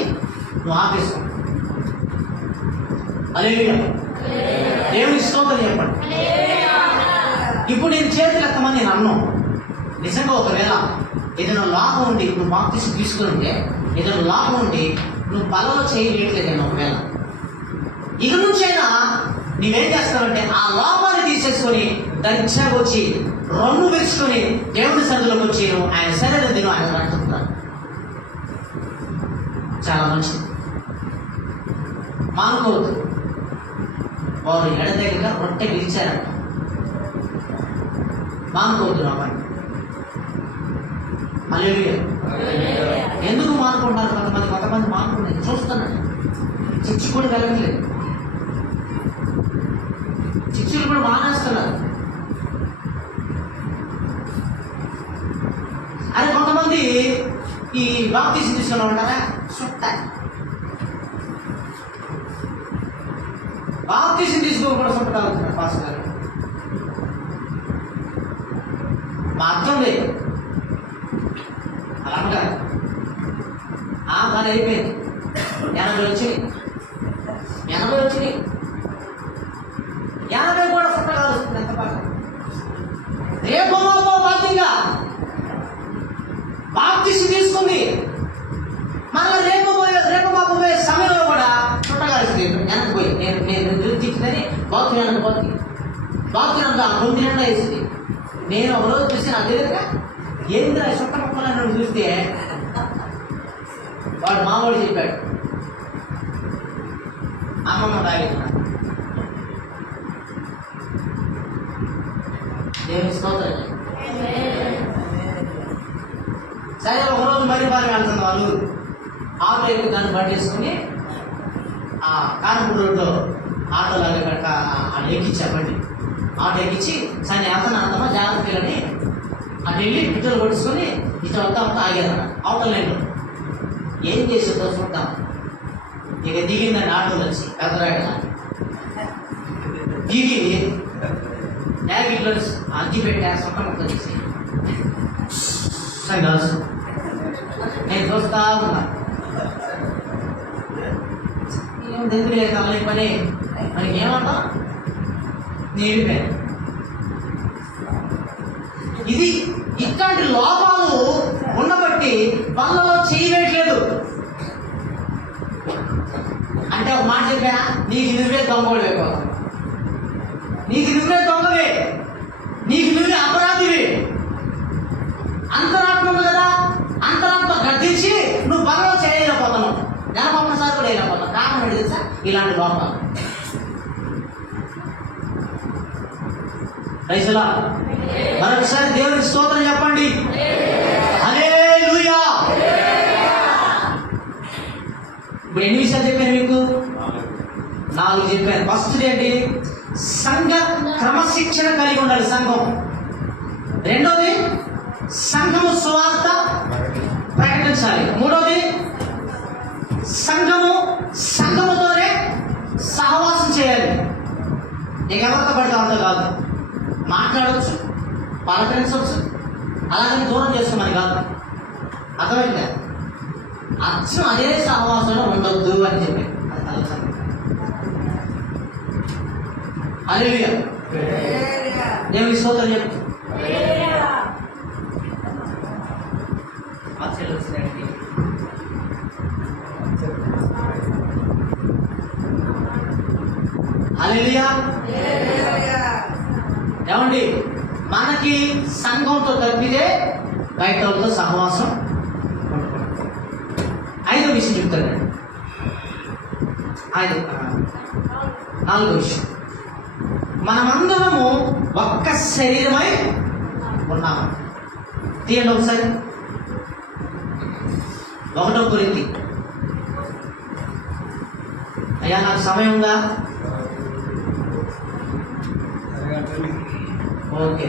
నువ్వు ఆపేస్తావు. హల్లెలూయా. దేవుని స్తోత్రం చెప్పండి. ఇప్పుడు నేను చేతులు ఎత్తమని నేను అన్నాను. నిజంగా ఒకవేళ ఏదైనా లాభం ఉండి నువ్వు బాప్తిసం తీసుకుని ఉంటే, ఏదైనా లాభం ఉండి నువ్వు బలలో చేయలేట్లేదేమో, ఒకవేళ ఇక నుంచైనా నీవేం చేస్తావంటే ఆ లోపాన్ని తీసేసుకొని దర్జాగా వచ్చి రొమ్ము విరుచుకొని దేవుడి సన్నిధిలోకి వచ్చి నువ్వు ఆయన శరీరం తిను, ఆయన రక్షిస్తాను. చాలా మంచిది. మానుకోవద్దు. వారు ఎడదగ్గర రొట్టె విరిచారంట. మానుకోవద్దు నా పని. హల్లెలూయా. ఎందుకు మానుకుంటారు? కొంతమంది మానుకునేది చూస్తున్నాను. చిచ్చు కూడా కలగట్లేదు, చిచ్చులు కూడా మానేస్తున్నారు. అది కొంతమంది ఈ బాప్తిసం తీసుకుని ఉంటారా, బాప్తిసం తీసుకోకుండా సుట్టాలుతున్నారు పాస్టర్ గారు. మా అర్థం లేదు అలా ఆ పని అయిపోయింది. 80 వచ్చినాయి, 80 కూడా సుట్టగలుగుతుంది. ఎంత బాగా రేపు బాధ్యంగా బాప్తిసం తీసుకుంది, మళ్ళీ రేపు పోయే సమయంలో కూడా చుట్టగాల్సింది. వెనక్కి పోయి నేను దుర్తించిందని బాత్రూమ్ వెనక పోతుంది, బాత్రూమ్ అంతా గొంతు నిండా వేసింది. నేను ఒక రోజు చూసి నా దగ్గర ఏంద్రా చుట్ట మొక్కలను చూస్తే వాడు మామూలు చెప్పాడు, అమ్మమ్మ తాగిన దేవుని స్తోత్రం. సరే ఒకరోజు మరి వెళ్తున్న వాళ్ళు ఆటో ఎక్కువ దాన్ని పట్టేసుకుని ఆ కానపూర్ రోడ్లో ఆటోలాగా కట్ట ఎక్కించామండి. ఆటో ఎక్కించి సరే అంతమా జాగ్రత్తలని అటు వెళ్ళి పిట్టలు కొట్టుకొని ఇటు అంతా ఆగారు అవతల లైన్లో. ఏం చేసిందో చూద్దాం. ఇక దిగిందండి ఆటోలు వచ్చి పెద్దరాయన దిగి జాకెట్లో అగ్గి పెట్టా సొట్ట ముక్క తీసి కాల్సు. నేను చూస్తా ఉన్నా, ఏం దగ్గర తల్లి పని మనకి ఏమంటా నేను ఇది ఇట్లాంటి లోపాలు ఉండబట్టి వాళ్ళలో చేయట్లేదు. అంటే ఒక మాట చెప్పా, నీకు నువ్వే దొంగవే, నీకు నువ్వే దొంగవే, నీకు నువ్వే అపరాధివే. అంతరాత్మ ఉంది కదా, అంతరాత్మ గద్దించి నువ్వు బలంలో చేయలేకపోతున్నావు, నెలకొక్కసారి కూడా వేయలేకపోతున్నావు. కారణం ఏంటి తెలుసా? ఇలాంటి లోపాలు. రైతులా మరొకసారి దేవునికి స్తోత్రం చెప్పండి. హల్లెలూయా. ఇప్పుడు ఎన్ని విషయాలు చెప్పాను మీకు? 4 చెప్పాను. ఫస్ట్ ఏంటి? సంఘ క్రమశిక్షణ కలిగి ఉండాలి సంఘం. రెండోది సంఘము సువార్త ప్రకటించాలి. మూడోది సంఘముతోనే సహవాసం చేయాలి. నీకెవరితో పడితే అంత కాదు, మాట్లాడవచ్చు, పలకరించవచ్చు, అలాగని దూరం చేసుకోమని కాదు. అర్థమైందా? అచ్చం అదే సహవాసంలో ఉండొద్దు అని చెప్పి హల్లెలూయా. దేవుని స్తోత్రం చెప్పు. హల్లెలూయా. ఏమండి, మనకి సంఘంతో తప్పితే బయట వాళ్ళతో సహవాసం. 5వ విషయం చెప్తానండి. 4వ విషయం, మనమందరము ఒక్క శరీరమై ఉన్నాము. తీయండి ఒకసారి 1వ కొరింథీ. అయ్యా నాకు సమయం ఉందా? ఓకే.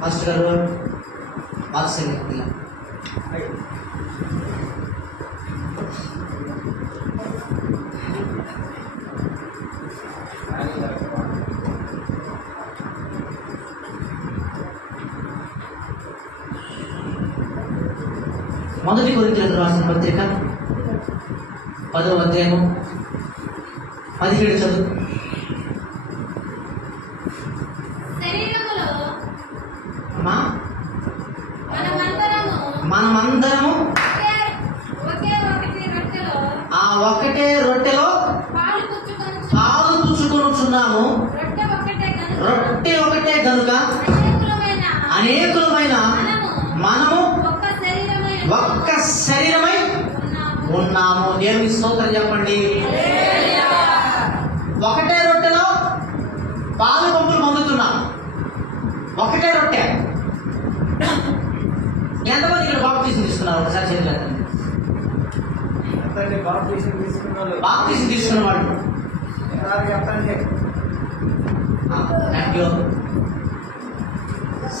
ఫస్ట్ గారు వాత్సల్య మొదటి కొరింథీయులకు రాసిన పత్రిక 10వ అధ్యాయము 17 చదువు. శరీరములో అమ్మా, మనమందరము మనమందరము ఒకే ఒకటి రొట్టెలో ఆ ఒక్కటే రొట్టెలో పాలు పుచ్చుకొనుచు పాలు పుచ్చుకొనుచున్నాము. రొట్టె ఒకటే గనుక రొట్టె అనేకులమైన మనము ఒక్క శరీరమై ఉన్నాము. దేవుని స్తోత్రం చెప్పండి. ఒకటే రొట్టెలో పాలు పంపులు పొందుతున్నాం. ఒకటే రొట్టె. ఎంతమంది ఇక్కడ బాప్తీసం తీసుకున్నారు? ఒకసారి చేతులు ఎత్తండి. బాప్తీసం తీసుకున్న వాళ్ళు థ్యాంక్ యూ.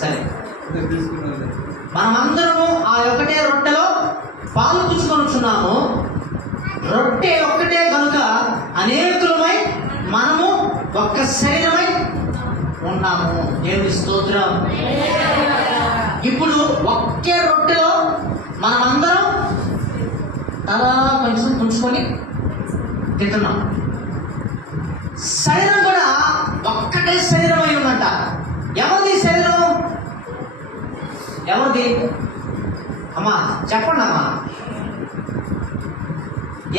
సరే, మనమందరము ఆ ఒకటే రొట్టెలో పాలు పుచ్చుకొనుచున్నాము. రొట్టె ఒక్కటే కనుక అనేకులమై మనము ఒక్క శరీరమై ఉన్నాము. దేవుని స్తోత్రం. ఇప్పుడు ఒకే రొట్టెలో మనమందరం తల కొంచెం పుంచుకొని తింటున్నాం. శరీరం కూడా ఒక్కటే శరీరం అయి ఉందంట. ఎవరిది శరీరం? ఎవరిది? అమ్మా చెప్పండి అమ్మా.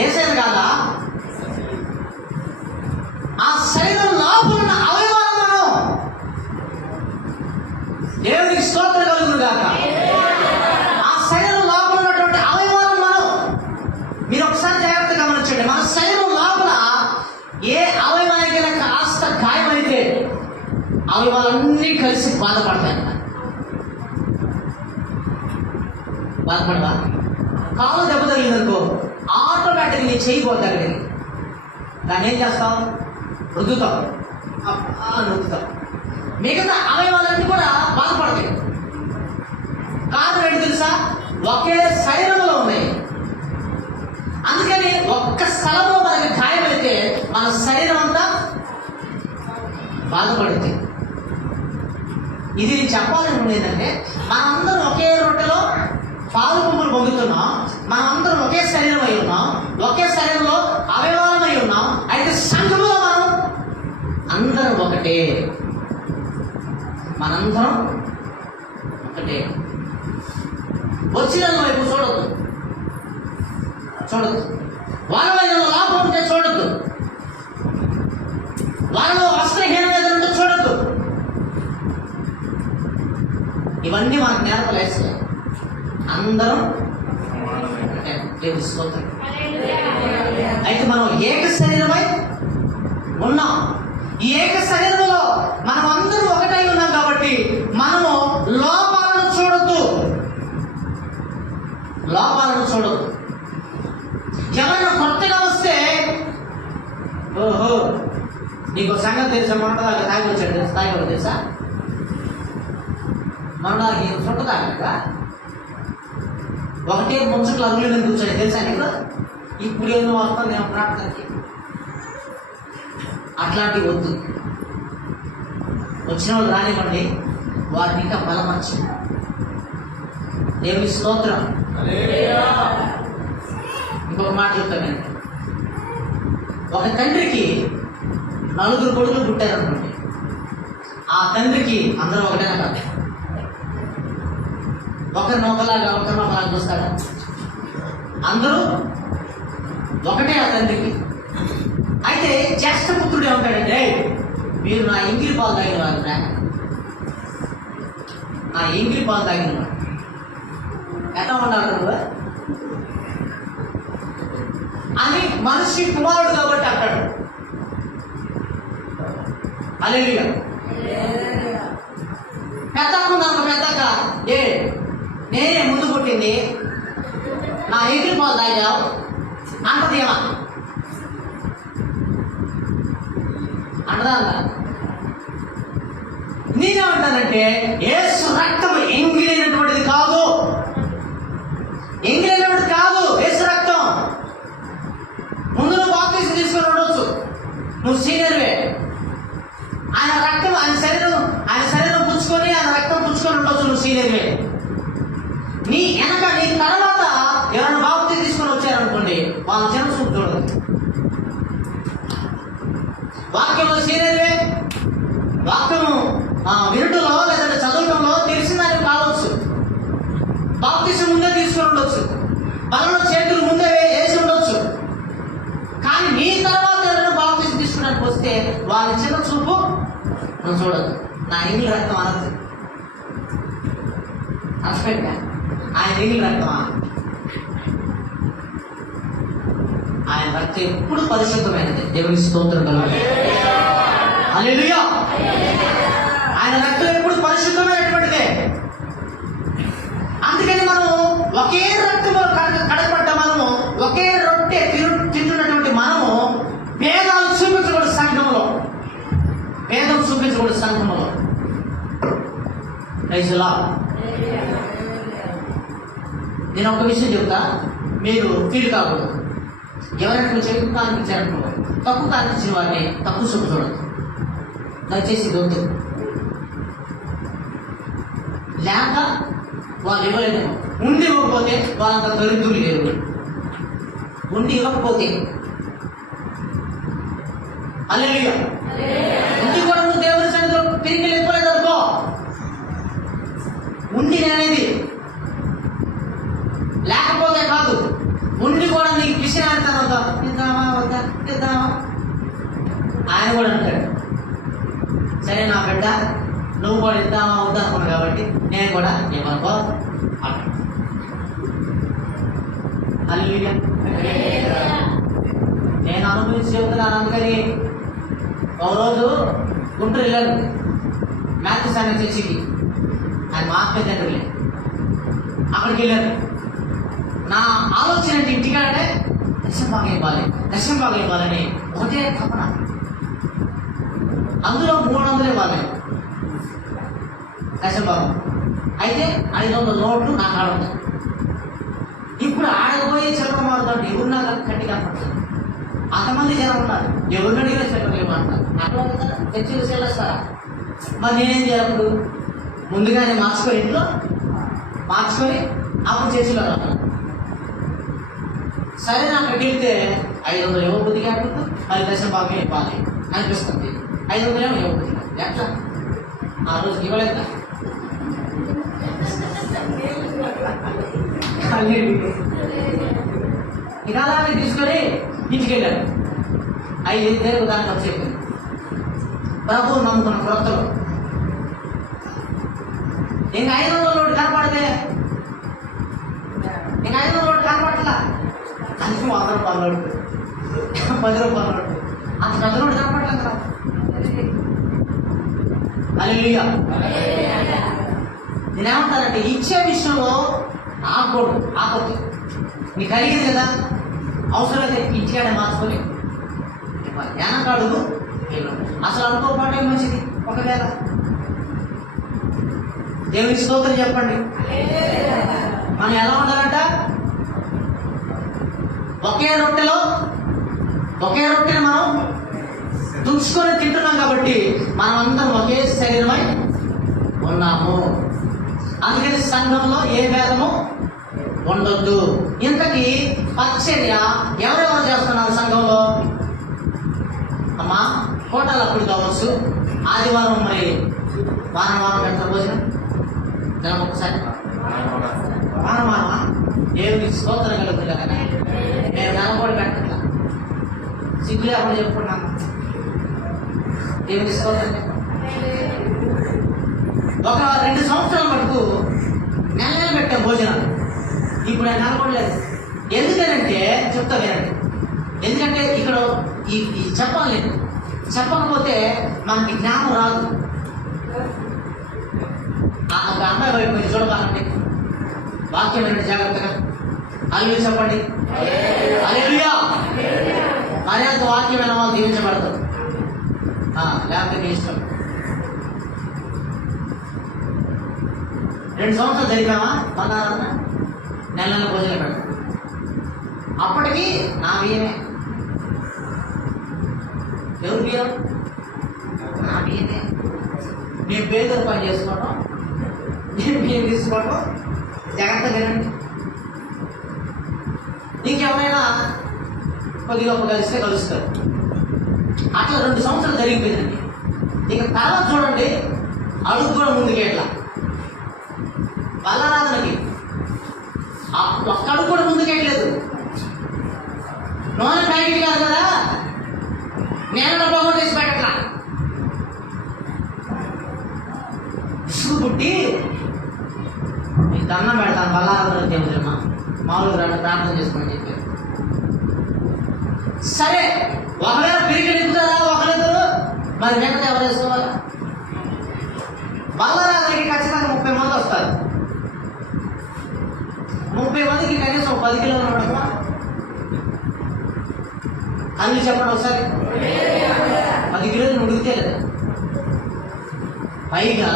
ఏసేది కాదా? ఆ శరీరం లోపల ఉన్న అవయవాలు మనం. దేవునికి స్తోత్రం కలుగును గాక. ఆ శరీరం లోపల ఉన్నటువంటి అవయవాలు మనం. మీరు ఒకసారి జాగ్రత్తగా గమనించండి. మన శరీరం లోపల ఏ అవయవానికైనా కాస్త గాయమైతే అవయవాలన్నీ కలిసి బాధపడతాయి. బాధపడవా? కాలు దెబ్బ తగిలిందనుకో ఆటోమేటిక్గా నీ చేయిపోతాడు. దాన్ని ఏం చేస్తాం? రుద్దుతాం, రుద్దుతాం. మిగతా అవయవాలన్నీ కూడా బాధపడతాయి. కారణం ఏంటి తెలుసా? ఒకే శరీరంలో ఉన్నాయి. అందుకని ఒక్క స్థలంలో మనకి గాయమైతే మన శరీరం అంతా బాధపడుతుంది. ఇది నేను చెప్పాలని ఏంటంటే, మనందరం ఒకే రొట్టెలో పాలు పంపులు పొందుతున్నాం. మనందరం ఒకే శరీరం అయి ఉన్నాం. ఒకే శరీరంలో అవయవాలమై ఉన్నాం. అయితే సంఘంలో మనం అందరం ఒకటే. మనందరం ఒకటే. వచ్చిన వైపు చూడద్దు, చూడద్దు. వాళ్ళ లాభం ఉంటే చూడద్దు. వాళ్ళలో వస్త్రహీనత ఉంటే చూడద్దు. ఇవన్నీ మనకు నేర్పలేస్తే అందరం స్తోత్రం. అయితే మనం ఏక శరీరమై ఉన్నాం. ఈ ఏక శరీరంలో మనం అందరూ ఒకటై ఉన్నాం కాబట్టి మనము లోపాలను చూడొద్దు. లోపాలను చూడొద్దు. ఎవరైనా కొత్తగా వస్తే, ఓహో నీకు సంగతి తెలుసా? మొన్నదాకా తాగి వచ్చాడు తెలుసా? తాగి తెలుసా? మొన్నదాకా చుట్ట తాగా ఒకటే ముంచుట్లు అరుగుల మీద కూర్చొని తెలుసా నీకు? ఇప్పుడు ఏదో వస్తాను నేను ప్రార్థనకి. అట్లాంటివి వద్దు. వచ్చిన వాళ్ళు రానివ్వండి, వారిని ఇంకా బలపరచు. దేవుని స్తోత్రం. ఇంకొక మాట చెప్తాను నేను. ఒక తండ్రికి 4 కొడుకులు పుట్టారనుకోండి. ఆ తండ్రికి అందరూ ఒకటేనా కాదు? ఒకరిని ఒకలాగా చూస్తారా? అందరూ ఒకటే ఆ తండ్రికి. అయితే జ్యేష్ఠ పుత్రుడు ఏమంటాడంటే, మీరు నా ఎంగిలి పాలు తాగిన వారు, నా ఎంగిలి పాలు తాగిన వారు ఎట్లా ఉన్నారు అని మనిషి కుమారుడు కాబట్టి అంటాడు. హల్లెలూయా. పెద్దకున్నాను పెద్దక నేనే ముందు పుట్టింది, నా ఎంగిలి పాలు తాగావు అంటదేమా? అంటదా? నేనేమంటానంటే, యేసు రక్తం ఎంగిలైనటువంటిది కాదు. ఎంగిలైనటువంటిది కాదు యేసు రక్తం. ముందు నువ్వు బాప్తీసం తీసుకొని ఉండొచ్చు, నువ్వు సీనియర్వే. ఆయన రక్తం, ఆయన శరీరం పుచ్చుకొని, ఆయన రక్తం పుచ్చుకొని ఉండొచ్చు, నువ్వు సీనియర్వే. నీ వెనక నీ తర్వాత ఎవరైనా బాప్తీసం తీసుకొని వచ్చారనుకోండి, వాళ్ళ చిన్న చూపు చూడదు. వాక్యంలో సీరియల్వే, వాక్యము వినటంలో లేదంటే చదవటంలో తెలిసిందని కావచ్చు. బాప్తిసం ముందే తీసుకుని ఉండొచ్చు, బలంలో చేతులు ముందే వేసి ఉండొచ్చు. కానీ నీ తర్వాత ఎవరైనా బాప్తిసం తీసుకోవడానికి వస్తే వాళ్ళ చిన్న చూపు మనం చూడదు. నా ఇంగిలి రక్తం అనద్దు, అర్థమైందా? ఆయన ఇంగిలి రక్తమా? ఆయన రక్తం ఎప్పుడు పరిశుద్ధమైనది. దేవుని స్తోత్రం కలుగుతుంది. హల్లెలూయా. ఆయన రక్తం ఎప్పుడు పరిశుద్ధమైనటువంటిదే. అందుకని మనం ఒకే రక్తంలో కడపడ్డ మనము, ఒకే రొట్టె తింటున్నటువంటి మనము భేదాలు చూపించకూడదు సంఘంలో, భేదం చూపించకూడదు సంఘంలో. రైతులా, నేను ఒక విషయం చెప్తా, మీరు ఫీల్ కాకూడదు. ఎవరైనా కొంచెం ఎక్కువ కానిపించారనుకో, తక్కువ కానిపించిన వారిని తక్కువ చూపు చూడదు. దయచేసి వద్దు. లేక వాళ్ళు ఇవ్వలేదేమో, ఉండి ఇవ్వకపోతే వాళ్ళంత దరిద్రులు లేరు. ఉండి ఇవ్వకపోతే హల్లెలూయా. ఉండి కూడా నువ్వు దేవుని సన్నిధిలో తిరిగి వెళ్ళిపోలేదు అనుకో, ఉండి అనేది లేకపోతే కాదు, ఉండి కూడా నీకు పిసినారి తర్వాత ఇద్దామా వద్దా ఇద్దామా. ఆయన కూడా అంటాడు, సరే నా బిడ్డ నువ్వు కూడా ఇద్దామా వద్దా అనుకున్నావు కాబట్టి నేను కూడా ఏమనుకో అంటాడు. హల్లెలూయా. నేను అనుభవించి చెబుతున్నాను. అందుకని ఒక రోజు గుంటూరు వెళ్ళాను, మ్యాథ్స్ అనే చర్చికి. ఆయన మా అక్క తండ్రులే. అక్కడికి వెళ్ళాను. నా ఆలోచన ఏంటి, ఇంటికాడే దశం బాగా ఇవ్వాలని ఒకటే తపన. అందులో 300 ఇవ్వాలి దశం భాగం. అయితే 500 నోట్లు నా కాడ ఉంది. ఇప్పుడు ఆడకపోయి చిల్లర మారుతాడు, ఎవరు నాకు కట్టి కనపడతారు. అంతమంది జనం ఉన్నారు, ఎవరిని అడిగినా చిల్లరలేము అంటారు. అట్లా చర్చలు చెల్లేస్తారా? మరి నేనేం చేయాలి? ముందుగానే మార్చుకొని, ఇంట్లో మార్చుకొని అప్పుడు చర్చిలో రావాలి. సరే నాకు వెళ్తే 500 ఇవ్వబుద్ధి కాకపోతే మరి దశం భాగం ఇవ్వాలి అనిపిస్తుంది. 500 ఏమో ఇవ్వబుద్ధి కాదు. ఎట్లా? ఆ రోజు ఇవ్వలేదా? ఇక అలాగే తీసుకొని ఇంటికి వెళ్ళాను. 5,000 దానికి వచ్చేది. ప్రభువు నమ్ముకున్న క్రొత్తలో ఇంకా 500 నోటు కనపడితే, ఇంకా 500 నోటు కనపడట్లా. అందుకు 100 రూపాయల నోటు, 10 రూపాయల నోటు, అంత పెద్ద నోటు కనపడలేదు కదా. హల్లెలూయా. నేనేమంటానంటే ఇచ్చే విషయంలో ఆపొద్దు. నీకు అడిగింది కదా, అవసరమైతే ఇంటికాడే మార్చుకొని వెనకాడుగు. అసలు అనుకోపాటే మంచిది. ఒకవేళ దేవుని స్తోత్రం చెప్పండి. మనం ఎలా ఉండాలంట? ఒకే రొట్టెని మనం తుంచుకొని తింటున్నాం కాబట్టి మనం అందరం ఒకే శరీరమై ఉన్నాము. అందుకని సంఘంలో ఏ భేదము ఉండొద్దు. ఇంతకీ పరిచర్య ఎవరెవరు చేస్తున్నారు సంఘంలో? అమ్మా హోటల్ అప్పుడు కావచ్చు, ఆదివారం మరి వారం ఎంత భోజనం నెలకు ఒకసారి వారం దేవుని స్తోత్రం కలుగుతుంది కదా. నేను నెల కూడా పెట్టట్లా, సిగ్గు లేకుండా చెప్పుకున్నాను. దేవుని స్తోత్రం. ఒక 2 సంవత్సరాల మటుకు నెల పెట్టాం భోజనాలు. ఇప్పుడు ఆయన నెలకొడలేదు. ఎందుకనంటే చెప్తా వినండి. ఎందుకంటే ఇక్కడ ఈ చెప్పకపోతే మనకి జ్ఞానం రాదు. ఒక అమ్మాయి వైపు మీరు చూడబాలండి. వాక్యం వినండి జాగ్రత్తగా. హల్లెలూయా చెప్పండి. హల్లెలూయా. మర్యాద వాక్యమైన వాళ్ళు దీవించబడతారు. లేకపోతే మీ ఇష్టం. 2 సంవత్సరాలు జరిపామా బంగారన్న నెల భోజనం పెడతాం. అప్పటికి నా బియ్యమే. ఎవరు బియ్యం? నా బియ్యమే. మేము పేదలు పని చేసుకోవడం, మేము బియ్యం తీసుకోవడం. జాగ్రత్త వినండి. ఇంకెవరైనా కొద్ది గొప్ప కలిస్తే కలుస్తారు. అట్లా 2 సంవత్సరాలు జరిగిపోయిందండి. ఇక తర్వాత చూడండి, అడుగు కూడా ముందుకే ఇట్లా బలారాధనకి ఒక్క అడుగు కూడా ముందుకెట్లేదు. నూనె ప్యాకెట్ కాదు కదా, నేను పోగొ చేసి పెట్టట్లా. ఇసుగు పుట్టి మీకు దండం పెడతాను బలారాధన దేవుడమ్మా, మామూలుగా ప్రార్థన చేసుకోమని చెప్పారు. సరే, ఒకవేళ పిరిగి ఎక్కుతారా ఒకరిద్దరు, మరి వెంటనే ఎవరు వేసుకోవాలి? బలారాధనకి ఖచ్చితంగా 30 మంది వస్తారు. 30 మందికి కనీసం 10 కిలోలు పడుతుందా? అన్ని చెప్పండి ఒకసారి. 10 కిలోలు ఉడికితే లేదా? పైగా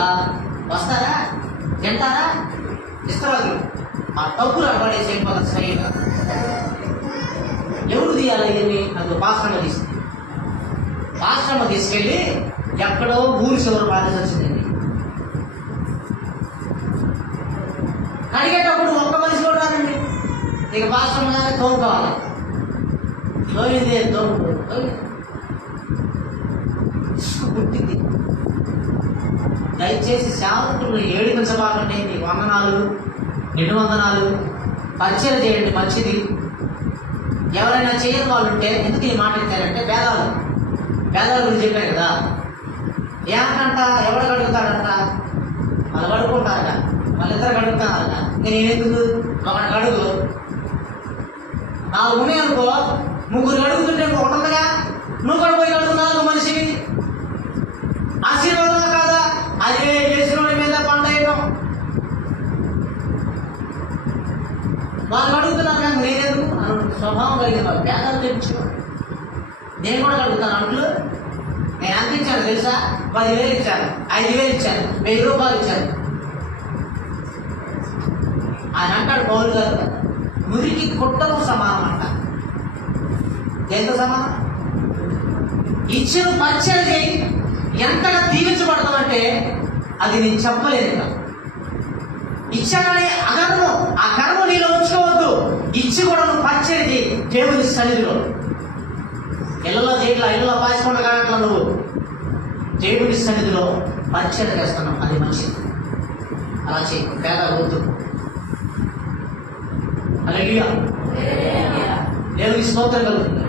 వస్తారా, తింటారా, ఇస్తారు. ఆ తప్పులు పడేసి అయిపోతుంది సరిగా. ఎవరు తీయాలి ఇవన్నీ? అది పాశ్రమ తీసుకుంది. పాశ్రమ తీసుకెళ్ళి ఎక్కడో ఊరి చివరి బాధ్యత వచ్చిందండి. అడిగేటప్పుడు ఒక్క మనిషి కూడా రాదండి. ఇక పాశ్రమంగానే తోముకోవాలి. తోయిందే పుట్టింది. దయచేసి సేవకులు ఏడిపించబాకండి. వందనాలు, నిండు వందనాలు, పరిచయం చేయండి, మంచిది. ఎవరైనా చేయని వాళ్ళు ఉంటే ఎందుకు ఈ మాట ఇచ్చారంటే పేదాల గురించి చెప్పారు కదా. ఏమంట, ఎవరు కడుగుతాడంట? వాళ్ళు కడుక్కుంటారట, వాళ్ళిద్దరు కడుగుతారట. నేనెందుకు ఒకటి కడుగు, 4 ఉన్నాయనుకో, 3 కడుగుతుంటే ఉంటుందిగా. నువ్వు కూడా పోయి కడుగుతున్నావు, నువ్వు మనిషివి. ఆశీర్వాదం కాదా? అదే చేసిన మీద పండేయడం. వాళ్ళు అడుగుతున్నారు కానీ నేనెందుకు స్వభావం కలిగిన వాళ్ళు పేదలు తెప్పించేవాడు. నేను కూడా అడుగుతాను. అంట్లు నేను ఎంత ఇచ్చాను తెలుసా? 10,000 ఇచ్చాను, 5,000 ఇచ్చాను, 1000 రూపాయలు ఇచ్చాను. ఆయన అంటాడు పౌలు గారు, మురికి కుట్టకు సమానం అంట. దేంతో సమానం? ఇచ్చిన పరిచయం ఎంతగా దీవించబడతామంటే అది నేను చెప్పలేదు. ఇచ్చానని అగర్వం, ఆ గర్వం నీలో ఉంచుకోవద్దు. ఇచ్చి కూడా నువ్వు పరిచయం చేయి దేవుని సన్నిధిలో. ఇళ్ళలో చేయట్లా, ఇళ్ళలో పాయకుండా కాగట్లా, నువ్వు దేవుని సన్నిధిలో పరిచయం చేస్తున్నావు, అది మంచిది. అలా చేయి, పేద వద్దు. హల్లెలూయా, దేవునికి స్తోత్రం కలుగుతుంది.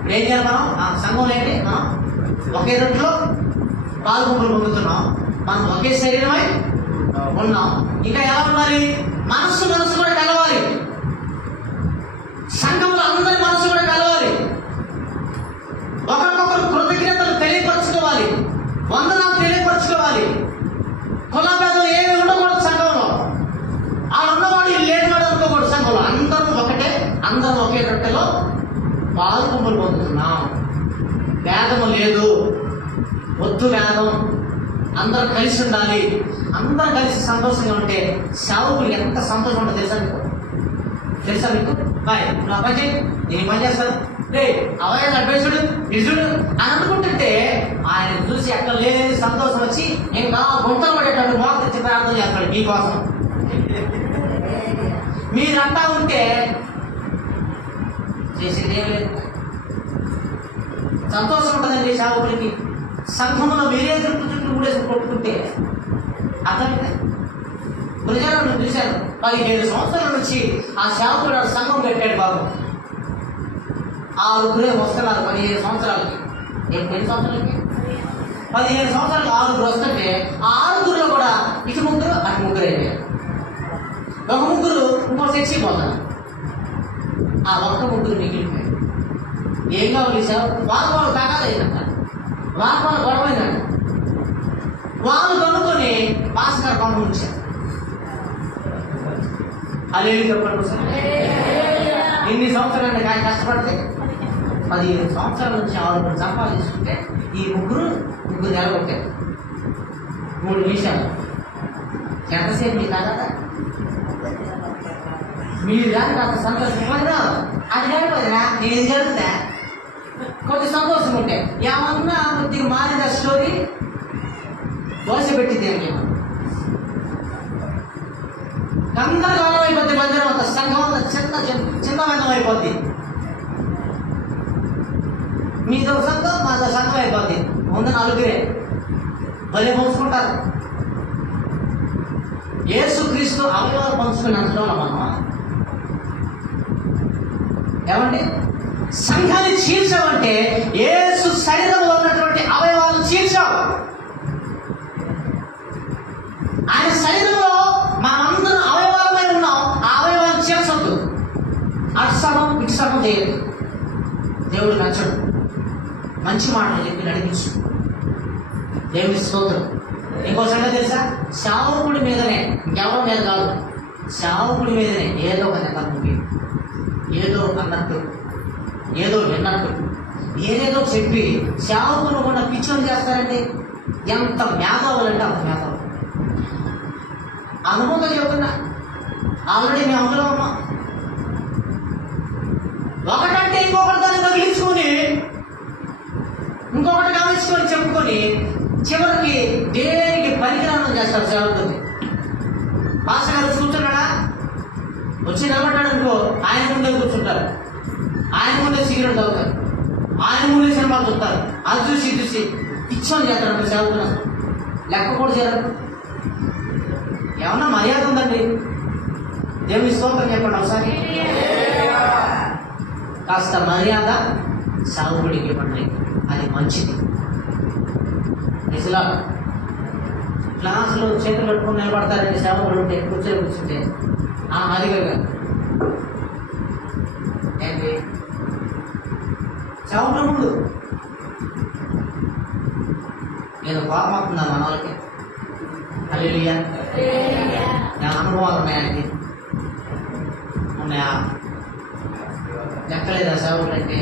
ఇప్పుడు ఏం చేయాలి మనం? సంఘంలో ఏంటి? మనం ఒకే రొట్టెలో పాల్గొంపులు పొందుతున్నాం, మనం ఒకే శరీరమై ఉన్నాం. ఇంకా ఎలా ఉండాలి? మనస్సు కూడా కలవాలి. సంఘంలో అందరి మనసు కూడా కలవాలి. ఒకరికొకరు కృతజ్ఞతలు తెలియపరచుకోవాలి, వందనాలు తెలియపరచుకోవాలి. కులభేదం ఏమి ఉండకూడదు సంఘంలో. ఆ ఉన్నవాడు లేనివాడు అనుకోకూడదు. సంఘంలో అందరం ఒకటే, అందరం ఒకే రొట్టెలో పాల్గొంపులు పొందుతున్నాం. భేదము లేదు, వద్దు భేదం. అందరం కలిసి ఉండాలి. అందరం కలిసి సంతోషంగా ఉంటే సేవకులు ఎంత సంతోషం ఉంటుందో తెలుసా మీకు? బాయ్ నా పని చేయి, నేను పని చేస్తాను, రే అవయ్య అడ్వైసుడు నిజుడు అని అనుకుంటుంటే ఆయన చూసి ఎక్కడ లేని సంతోషం వచ్చి ఇంకా గుంతలు పడేటట్టు మోకరించి ప్రార్థన చేస్తాడు మీకోసం. మీరంతా ఉంటే చేసేది ఏం లేదు. సంతోషం ఉంటుందండి సేవకుడికి. సంఘంలో మీరే చుట్టూ ఊడేసి కొట్టుకుంటే అర్థమైంది. ప్రజలను చూశాను, 15 సంవత్సరాల నుంచి ఆ సేవకుడు సంఘం పెట్టాడు బాబు. 6 వస్తున్నారు 15 సంవత్సరాలకి. ఎన్ని సంవత్సరాలకి? 15 సంవత్సరాలకి 6 వస్తుంటే ఆ 6 కూడా ఇటు 3 అటు 3 అయిపోయారు. ఒక 3 ఇంకో చచ్చిపోతారు. ఆ ఒక్క 3 మిగిలిపోయారు. ఏం కావాలి సేవకు? వాళ్ళు తగాదైందంట, వాళ్ళు గొడవైందంట. వాళ్ళు కనుక్కొని భాస్కర్ పంప ఉంచారు. అదే చెప్పండి సార్. ఎన్ని సంవత్సరాలు కానీ కష్టపడితే 15 సంవత్సరాల నుంచి 6 సంపాదించుకుంటే ఈ ముగ్గురు నిలబొట్టారు. 3 నిమిషాలు ఎంతసేపు మీ కదా మీరు కానీ అంత సంతోషం అది లేకపోయినా నేను ఇది జరుగుతా కొంచెం సంతోషం ఉంటే ఏమన్నా కొద్దిగా మారిన స్టోరీ దోశ పెట్టింది అని గందరగోళం అయిపోద్ది. మందిరం అంత సంఘం అంత చిన్నమైన అయిపోద్ది. మీదో సంఘం మాదో సంఘం అయిపోద్ది. ముందు నలుగురే భలే పంచుకుంటారు. యేసుక్రీస్తు అవయవాలు పంచుకుని అంచడంలో మనం ఏమండి సంఘాన్ని చీల్చావంటే యేసు శరీరంలో ఉన్నటువంటి అవయవాలను చీల్చావు. ఆయన శరీరంలో మనమందరం అవయవాలమై ఉన్నాం. ఆ అవయవాలను చీల్చొద్దు. అటు సగం ఇటు సగం చేయదు. దేవుడు నచ్చడు. మంచి మాటలు చెప్పి నడిపించు. దేవుడి స్తోత్రం. ఇంకో సంగతి తెలుసా, సేవకుడి మీదనే, ఇంకెవరో మీద కాదు, సేవకుడి మీదనే ఏదో ఒక నెమ్మది, ఏదో అన్నట్టు, ఏదో విన్నట్టు, ఏదేదో చెప్పి సేవకులు కూడా పిచ్చోని చేస్తారండి. ఎంత మేధావులంటే అంత మేధావు. అనుభవంతో చెబుతున్నా. ఆల్రెడీ మేము అందులో ఉన్నాం. ఒకటంటే ఇంకొకటి దాన్ని తగిలించుకొని ఇంకొకటి గమనించుకొని చెప్పుకొని చివరికి దేనికి పనికిరానం చేస్తారు సేవకుడిని. భాష గారు కూర్చున్నాడా, వచ్చి నిలబడ్డాడు అనుకో, ఆయన ముందే కూర్చుంటారు, ఆయన ముందే సిగరెట్ తాగుతారు, ఆయన ముందే సినిమాలు చూస్తారు. అది చూసి పిచ్చోని చేస్తాడు సేవకుడు. లెక్క కూడా చేయరు. ఏమన్నా మర్యాద ఉందండి? దేవుని స్తోత్రం చెప్పండి ఒకసారి. కాస్త మర్యాద సేవకుడికి ఇవ్వండి, అది మంచిది. నిజలా క్లాసులో చేతులు పెట్టుకుని నిలబడతారండి సేవకులు ఉంటే, కూర్చుంటే అది కదా ఏంటి సేవకుల ముందు నేను కోపం అవుతున్నాను మన వాళ్ళకి. హల్లెలూయా. నేను అనుభవాలు ఉన్నాయండి, ఉన్నాయా? లెక్కలేదా సేవకులు అంటే?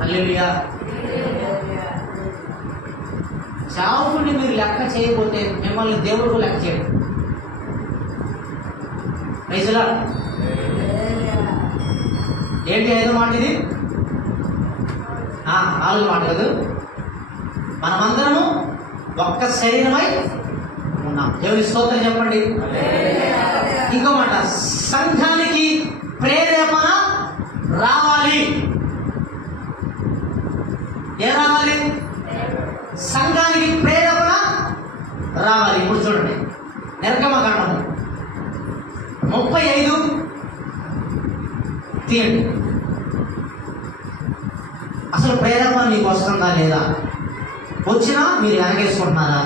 హల్లెలూయా. సేవకుడిని మీరు లెక్క చేయకపోతే మిమ్మల్ని దేవుడు లెక్క చేయడు. Praise lord. ఏంటి ఐదో మాట ఇది? 4 మాట కదా. మనమందరము ఒక్క శరీరమై ఉన్నాం. దేవుని స్తోత్రం చెప్పండి. ఇంకో మాట, సంఘానికి ప్రేరేపణ రావాలి. ఏ రావాలి? సంఘానికి ప్రేరేపణ రావాలి. ఇప్పుడు చూడండి, నిర్గమకాండము 35 తీయండి. అసలు ప్రేరేపణ మీకు వస్తుందా లేదా? వచ్చినా మీరు వెనకేసుకుంటున్నారా?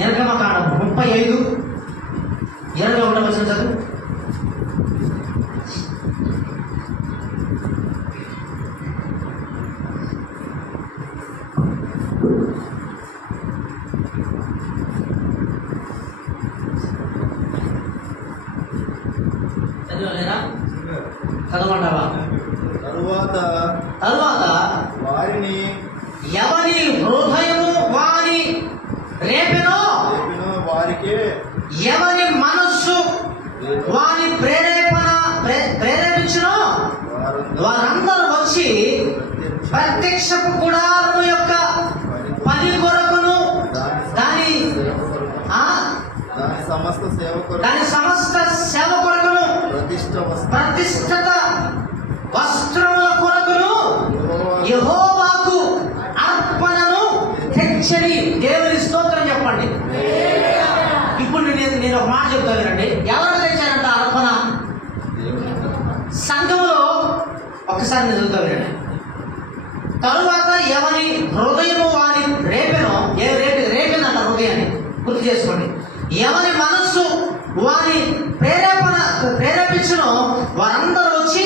నిర్గమకాండము 35 21 వచనం చదువు. చదవలేరా? చదవమంటావా? తరువాత వారిని ఎవరి హృదయము వారి రేపెనో వారికే, ఎవరి మనస్సు వారి ప్రేరేపించునో వారందరూ వచ్చి ప్రత్యక్షపు గుడారము యొక్క పని కొరకును దాని సమస్త సేవ కొరకును ప్రతిష్ఠిత వస్త్రముల కొరకును యెహోవాకు అర్పణను తెచ్చని. దేవుని స్తోత్రం చెప్పండి. ఇప్పుడు నేను ఒక మాట చెప్తానండి. ఎవరు తెచ్చారంట అర్పణ? సంఘంలో. ఒక్కసారి నేను చదువుతా వినండి. తరువాత ఎవరి హృదయము వారి రేపెనో, రేపిందంట హృదయాన్ని, గుర్తు చేసుకోండి. ఎవరి మనస్సు వారి ప్రేరేపించునో వారందరూ వచ్చి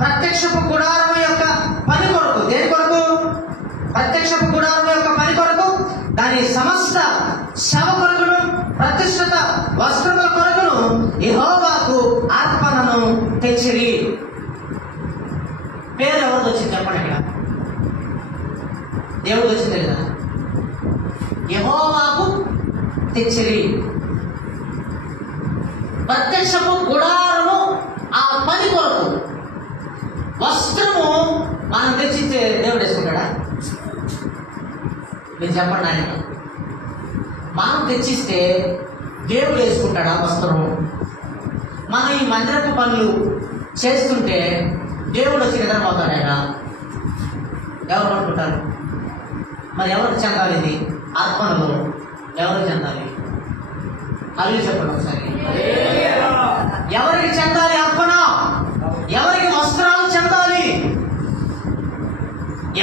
ప్రత్యక్షపు గుడారము యొక్క పని కొరకు. దేని కొరకు? ప్రత్యక్షపు గుడారము యొక్క పని కొరకు, దాని సమస్త శవ కొరకును ప్రతిష్ఠిత వస్త్రముల కొరకును యెహోవాకు అర్పణను తెచ్చిరి. పేరు ఎవరిది వచ్చింది చెప్పండి. ఇక్కడ దేవుడికి వచ్చింది కదా. యెహోవాకు తెచ్చిరి. ప్రత్యక్షపు గుడారము ఆ పని కొరకు. వస్త్రము మనం తెచ్చితే దేవుడు వేసుకుంటాడా? మీరు చెప్పండి. ఆయన మనం తెచ్చిస్తే దేవుడు వేసుకుంటాడా వస్త్రం? మనం ఈ మందిరపు పనులు చేస్తుంటే దేవుడు వచ్చి నిద్రపోతాడు. ఆయన ఎవరు పట్టుకుంటారు? మరి ఎవరికి చెందాలి ఇది? అర్పణలు ఎవరికి చెందాలి? అల్లు చెప్పండి ఒకసారి. ఎవరికి చెందాలి అర్పణ? ఎవరికి వస్త్రాలు చెందాలి?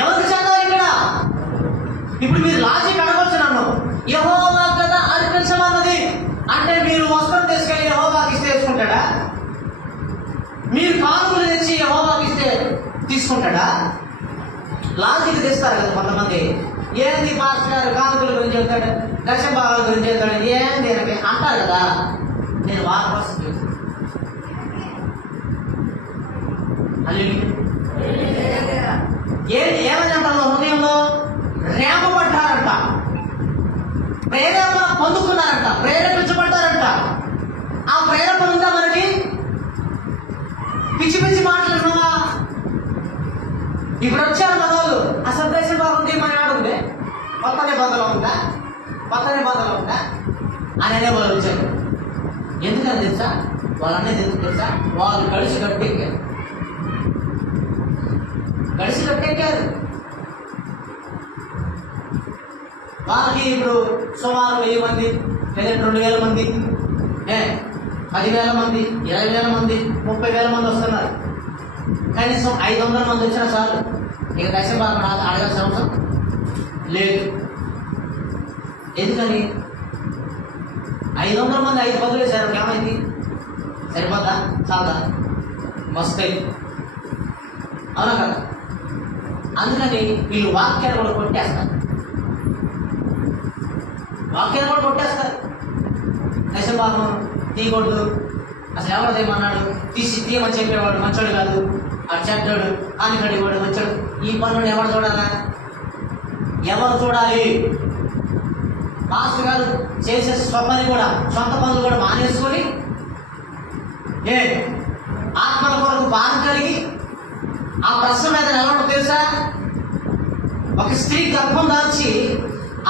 ఎవరికి చెందాలి ఇక్కడ? ఇప్పుడు మీరు లాజిక్ అడగవచ్చు నన్ను, యెహోవా కదా అర్పించమన్నది అంటే మీరు వస్త్రం తీసుకెళ్ళి యెహోవాకి ఇస్తే వేసుకుంటాడా? మీరు కానుకలు తెచ్చి యెహోవాకి ఇస్తే తీసుకుంటాడా? లాజిక్ తెస్తారు కదా కొంతమంది. ఏంది పాస్టర్ గారు కానుకల గురించి చెప్తాడు, దశభాగాల గురించి చెప్తాడు, ఏంది అని అంటారు కదా. నేను వాళ్ళ కోసం చెప్తాను. ఏంటి ఏమని అంటారు? హృదయంలో రేపబడ్డారంట, ప్రేరణ పొందుకున్నారంట, ప్రేరేపించబడ్డారంట. ఆ ప్రేరణ ఉందా మనకి? పిచ్చి పిచ్చి మాట్లాడుతున్నావా? ఇప్పుడు వచ్చారు మన వాళ్ళు, అసలు దేశం బాగుంది మన ఆడుంది, కొత్త నిబంధనలు ఉందా, కొత్త నిబంధనలు ఉందా అని అనే వాళ్ళు వచ్చారు. ఎందుకని తెలుసా? వాళ్ళు అనేది ఎందుకు తెలుసా? వాళ్ళు గడిచి గట్టెక్కారు, గడిచి గట్టెక్కారు. వాళ్ళకి ఇప్పుడు సుమారు 1000 మంది లేదా 2000 మంది, 10,000 మంది, 20,000 మంది, 30,000 మంది వస్తున్నారు. కనీసం 500 మంది వచ్చినా చాలు, ఇక దశభాగం అడగాల్సిన అవసరం లేదు. ఎందుకని? 500 మంది 5 పదులు వేసారు, ఏమైంది? సరిపోద్దా? చాలదా? వస్తాయి, అవునా కదా? అందుకని వీళ్ళు వాక్యాలు కూడా కొట్టేస్తారు, వాక్యాలు కూడా కొట్టేస్తారు. దశభాగం తీయకూడదు, అసలు ఎవరు తీయమన్నాడు? తీయమని చెప్పేవాడు మంచోడు కాదు, ఆ చెడ్డాడు, ఆనికడివాడు మంచోడు. ఈ పనులు ఎవరు చూడాలా? ఎవరు చూడాలి? మాస్టర్ గారు చేసే స్వపని కూడా, సొంత పనులు కూడా మానేసుకొని ఆత్మల కొరకు బాధ కలిగి ఆ ప్రశ్న మీద ఎలా ఉంటుందో తెలుసా? ఒక స్త్రీ గర్భం దాల్చి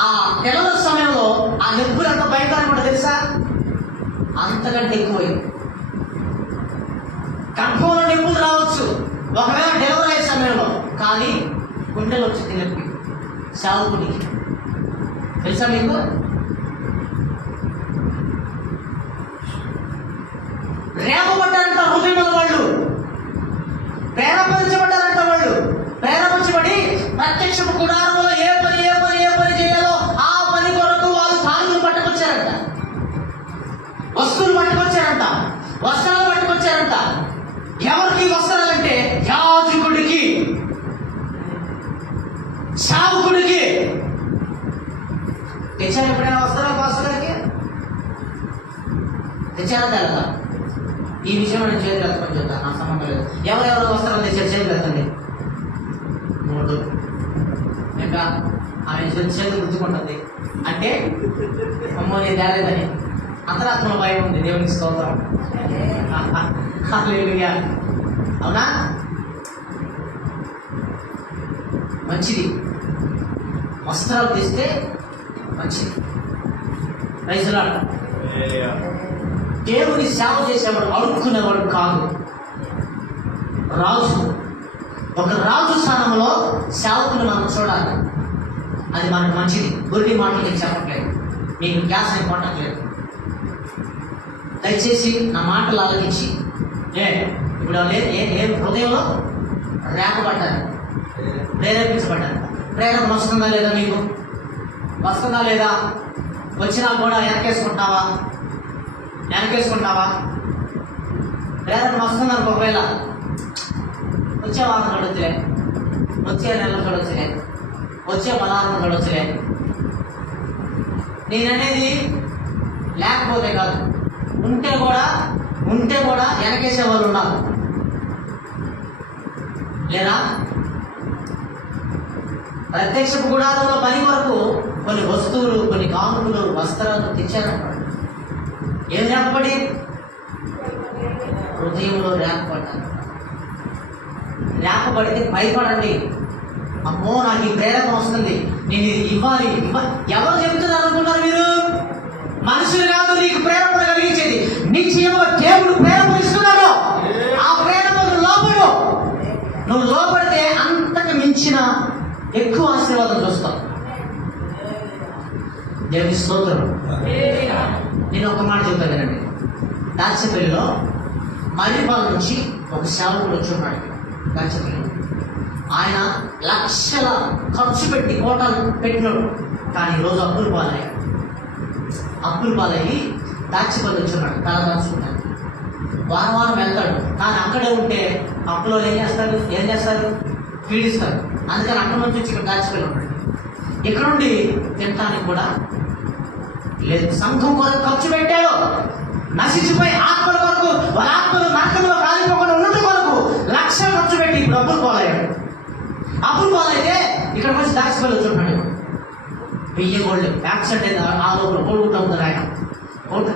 ఆ నెలల సమయంలో ఆ నొప్పులు ఎంత భయంకరంగా కూడా తెలుసా? అంతకంటే ఎక్కువైంది. గర్భంలో నొప్పులు రావచ్చు ఒకవేళ డెలివరీ అయ్యే సమయంలో, కానీ గుండెలు వచ్చి నొప్పి సావుకుడికి తెలుసా మీకు? రేపబడ్డారంట హృదయంలో వాళ్ళు, ప్రేరేపించబడ్డారంట వాళ్ళు. ప్రేరేపించబడి ప్రత్యక్ష గుడారంలో ఏ పని చేయాలో ఆ పని కొరకు వాళ్ళు కానుకలు పట్టుకొచ్చారంట, వస్తువులు పట్టుకొచ్చారంట, వస్త్రాలు పట్టుకొచ్చారంట. ఎవరికి వస్త్రాలంటే? యాజకుడికి, సావుకుడికి. తెచ్చారు ఎప్పుడైనా వస్త్రాలు పాస్టర్కి? తెచ్చారా తెలదా? ఈ విషయం నేను చేతులు ఎత్తమని చెప్తాను, నా సంబంధం లేదు. ఎవరెవరు వస్త్రాలు తెచ్చారు చేతులు ఎత్తండి. 3. ఇంకా ఆమె చేతులు గుర్తుకుంటుంది అంటే అమ్మో నేను తేలేదని అంతరాత్మలో భయం ఉంది. దేవునికి స్తోత్రం, హల్లెలూయా. అవునా? మంచిది, వస్త్రాలు తెస్తే మంచిది. Praise lord. దేవుని సేవ చేసేవాడు అడుక్కునేవాడు కాదు, రాజు. ఒక రాజు స్థానంలో సేవకుని మనం చూడాలి, అది మనకు మంచిది. గురి మాటలు నేను చెప్పట్లేదు, మీకు గ్యాస్ అని కొట్టట్లేదు. దయచేసి నా మాటలు ఆలోచించి ఇప్పుడు ఏం హృదయంలో రేపబడ్డారు, ప్రేరేపించబడ్డారు. ప్రేరణ వస్తుందా లేదా? మీకు వస్తుందా లేదా? వచ్చినా కూడా వెనకేసుకుంటావా? ప్రేరణ వస్తుందనుకో, ఒకవేళ వచ్చే వారం చూడొచ్చులే, వచ్చే నెల చూడొచ్చులే, వచ్చే పదార్థం చూడొచ్చులే. నేననేది లేకపోతే కాదు, ఉంటే కూడా వెనకేసే వాళ్ళు ఉన్నారు లేదా? ప్రత్యక్ష గుడారంలో పని వరకు కొన్ని వస్తువులు, కొన్ని కానుకలు, వస్త్రాలు తెచ్చారన్నమాట. ఏం రేపబడి? హృదయంలో రేపబడ్డారు. రేపబడితే భయపడండి. అమ్మో నాకు ఈ ప్రేరణ వస్తుంది, నేను ఇది ఇవ్వాలి. ఎవరు చెబుతున్నారు అనుకున్నారు మీరు? ఎక్కువ ఆశీర్వాదం చూస్తాం. దేవుని స్తోత్రం. నేను ఒక మాట చెప్తాను వినండి. దాచపల్లిలో మరిపాల నుంచి ఒక సేవకుడు వచ్చి ఉన్నాడు. దాచపల్లి ఆయన లక్షల ఖర్చు పెట్టి కోటాలు పెట్టినాడు. కానీ ఈరోజు అప్పులు పాలయ్యి దాచిపల్లి వచ్చి ఉన్నాడు. తల దాచుకుంటాడు. వారం వెళ్తాడు. కానీ అక్కడే ఉంటే అప్పులో ఏం చేస్తారు పీడిస్తారు. అందుకని అక్కడ నుంచి వచ్చి ఇక్కడ దాచిపల్లి ఉన్నాడు. ఇక్కడ నుండి తినటానికి కూడా లేదు. సంఘం కొరకు ఖర్చు పెట్టాడు. నశించిపోయి ఆత్మల కొరకు, వాళ్ళ ఆత్మలు నరకంలో కాలిపోకుండా ఉన్నట్టు కొరకు లక్షలు ఖర్చు పెట్టి ఇప్పుడు అప్పులు పాలైతే ఇక్కడికి వచ్చి దాచిపల్లి వచ్చుంటాడు. బియ్యం గోళ్ళు యాక్సిడెంట్ అయితే ఆ లోపల కొడుకులు అమ్ముతారు. ఆయన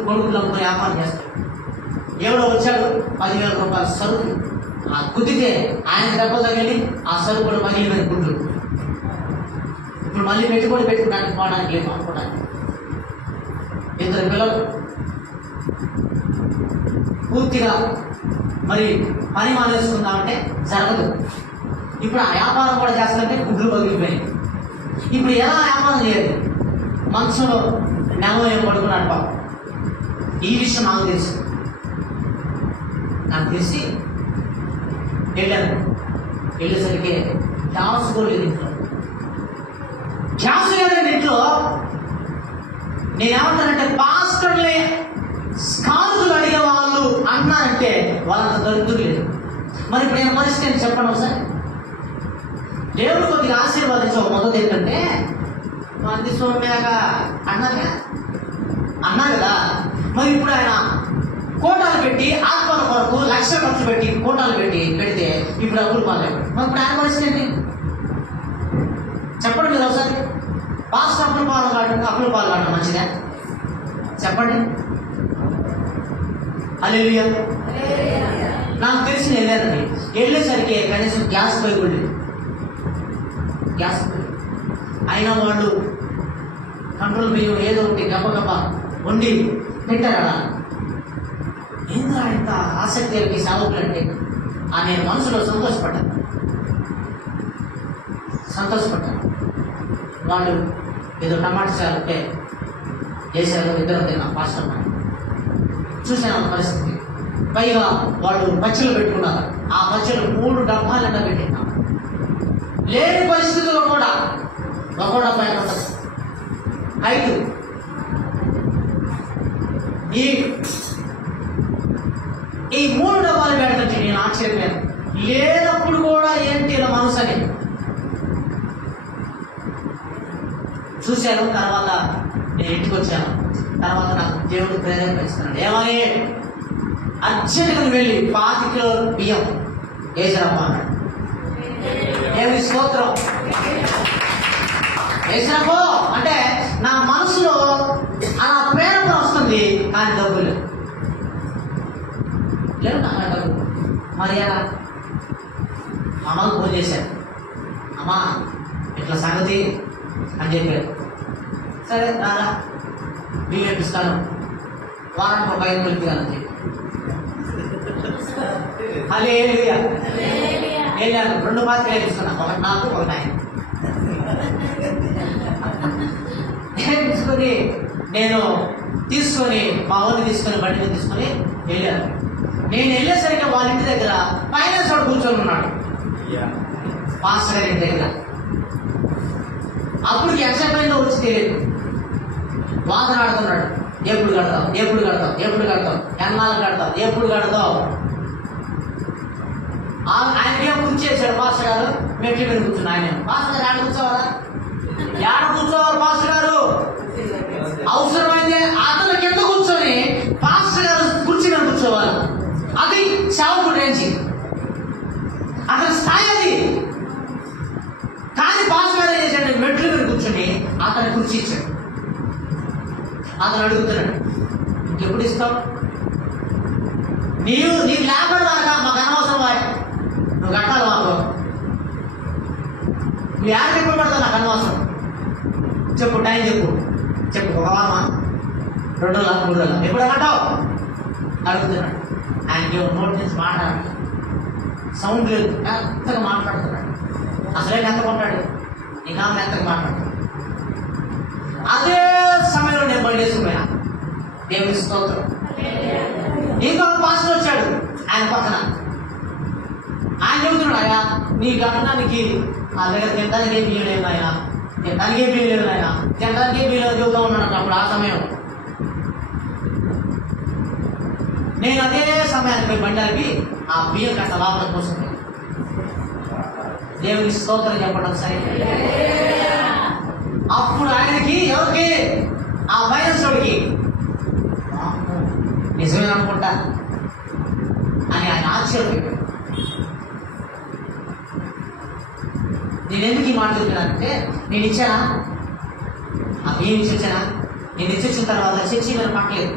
కొడుకులు అమ్ముతారు, వ్యాపారం చేస్తాడు. ఎవడో వచ్చాడు 10,000 రూపాయల సరుకు కుదితే ఆయన దెబ్బలు తగిలి ఆ సరుకు కూడా పగిలిపోయిన గుడ్లు. ఇప్పుడు మళ్ళీ పెట్టుకోవడానికి పోవడానికి లేదు, అమ్ముకోవడానికి. 2 పిల్లలు పూర్తిగా మరి పని మానేసుకుందామంటే జరగదు. ఇప్పుడు ఆ వ్యాపారం కూడా చేస్తానంటే గుడ్లు పగిలిపోయాయి. ఇప్పుడు ఎలా వ్యాపారం చేయాలి? మనసులో నెల పడుకున్నాడు పాపం. ఈ విషయం నాకు తెలిసి వెళ్ళేసరికి గ్యాస్ కూడా లేదు ఇంట్లో. గ్యాస్ లేదండి ఇంట్లో. నేనేమంటానంటే పాస్టర్లే స్కార్సులు అడిగే వాళ్ళు అన్నారంటే వాళ్ళంత దొరుకుతూ లేదు. మరి ఇప్పుడు నేను పరిస్థితి అని చెప్పండి ఒకసారి. దేవుడు కొద్దిగా ఆశీర్వాదించావు. మొదటి ఏంటంటే మంది సోమ్యాక అన్నా కదా. మరి ఇప్పుడు ఆయన కోటాలు పెట్టి ఆత్మల కొరకు లక్షలు ఖర్చు పెట్టి కోటాలు పెడితే ఇప్పుడు అప్పులు పాలేదు. మరి ఇప్పుడు ఆయన పరిస్థితి ఏంటి చెప్పండి మీరు ఒకసారి. పాస్ట్ అప్పులు పాల్గొనడం మంచిదా చెప్పండి. హల్లెలూయా. నాకు తెలిసి వెళ్ళేసరికి కనీసం గ్యాస్ పోయి కూడా అయినా వాళ్ళు కంట్రోల్ బియ్యం ఏదో ఒకటి గబగబ వండి పెట్టారా. ఏందా ఇంత ఆసక్తి సేవకులు అంటే నేను మనసులో సంతోషపడ్డాను. వాళ్ళు ఏదో టమాటా చారు ఉంటే చేశారు. 2 తిన్నా పాస్టర్ చూశాను పరిస్థితి. పైగా వాళ్ళు పచ్చళ్ళు పెట్టుకున్నారు. ఆ పచ్చళ్ళు 3 డబ్బాలన్నా పెట్టినా లేని పరిస్థితుల్లో కూడా ఒక డబ్బా ఉంటుంది. 5 ఈ 3 డబ్బాలు పెడతంటే నేను ఆశ్చర్యపోయాను. లేనప్పుడు కూడా ఏంటి ఇలా మనసు అని చూశాను. తర్వాత నేను ఇంటికి వచ్చాను. తర్వాత నాకు దేవుడు ప్రేరేపిస్తున్నాడు. ఏమని అర్జెంటుగా వెళ్ళి 5 కిలోల బియ్యం వేసిరమ్మా అన్నాడు. ఏమి స్తోత్రం. వేసినపో అంటే నా మనసులో అలా ప్రేరణ వస్తుంది. కానీ డబ్బులు లేవు నా డబ్బు. మరి ఎలా అమ్మకు ఫోన్ చేశాను. అమ్మా ఇట్లా సంగతి అని చెప్పారు. సరే రారా బియ్యం ఇప్పిస్తాను, వారానికి ఒక 5 పిలుపుతానని చెప్పి హల్లెలూయా వెళ్ళాను. 2 పాత్రలు ఇస్తున్నా, ఒకటి నాకు ఒకటి ఆయన. నేను తీసుకొని మా ఊరిని తీసుకొని బండిని తీసుకొని వెళ్ళాను. నేను వెళ్ళేసరికి వాళ్ళ ఇంటి దగ్గర ఫైనాన్స్ వాడు కూర్చొని ఉన్నాడు. పాస్టర్ గారి ఇంటి దగ్గర. అప్పుడు ఎక్సైట్మెంట్ వచ్చి తెలియదు. వాదనాడుతున్నాడు. ఎప్పుడు కడతావు ఎన్నాళ్ళు కడతావు. ఆయనకేం కూర్చేసాడు పాస్టర్ గారు. మెట్ల మీద కూర్చున్నా. ఆయన పాస్టర్ గారు ఆడ కూర్చోవాలి పాస్టర్ గారు. అవసరమైంది అతను కింద కూర్చొని పాస్టర్ గారు కుర్చీ మీద కూర్చోవాలి. అది సేవకుడు రేంజ్, అతని స్థాయి అది. కానీ పాస్టర్ గారు ఏం చేశాడు? మెట్ల మీద కూర్చొని అతని కుర్చీ ఇచ్చాడు. అతను అడుగుతున్నాడు, ఇంకెప్పుడు ఇస్తావు? నీకు లేకపోతే మాకు అనవసరం వాయి, నువ్వు కట్టాలి మాకు. నువ్వు యాడికి ఎప్పుడు పడతావు? నాకు అనవసరం. చెప్పు, టైం చెప్పు. ఒక వారమా, 2 రోజులా, 3 రోజులా, ఎప్పుడు కట్టావు అడుగుతున్నాడు. ఆయనకి నోటి నుంచి మాట్లాడు, సౌండ్ లేదు, మెత్తగా మాట్లాడుతున్నాడు. అసలే ఎంత కొంటాడు ఇంకా మెత్తగా మాట్లాడతాను. అదే సమయంలో నేను బండి వేసుకుపోయినా. దేవుని స్తోత్రం. ఇంకొక పాస్టర్ వచ్చాడు ఆయన పక్కన. ఆయన చెబుతున్నాడు, అయ్యా నీ ఘటనానికి ఆ దగ్గర తినడానికి ఏం బియ్యం లేదు ఆయన, తినడానికి ఏం బియ్యం లేదు ఆయన, తినడానికి ఏం బియ్యం చెబుతా ఉన్నాడు అప్పుడు ఆ సమయం. నేను అదే సమయానికి పోయి బండి ఆపి ఆ బియ్యం కట్ట లోపల కోసం దేవుని స్తోత్రం చెప్పడం సరే. అప్పుడు ఆయనకి ఎవరికి ఆ వైరస్కి నిజమే అనుకుంటా అని ఆయన ఆశ్చర్యపోయాడు. నేను ఎందుకు ఈ మాట చెప్తున్నానంటే, నేను ఇచ్చానా ఆ బియ్యం ఇచ్చి వచ్చానా? నేను ఇచ్చిన తర్వాత చర్చి మీద పట్టలేదు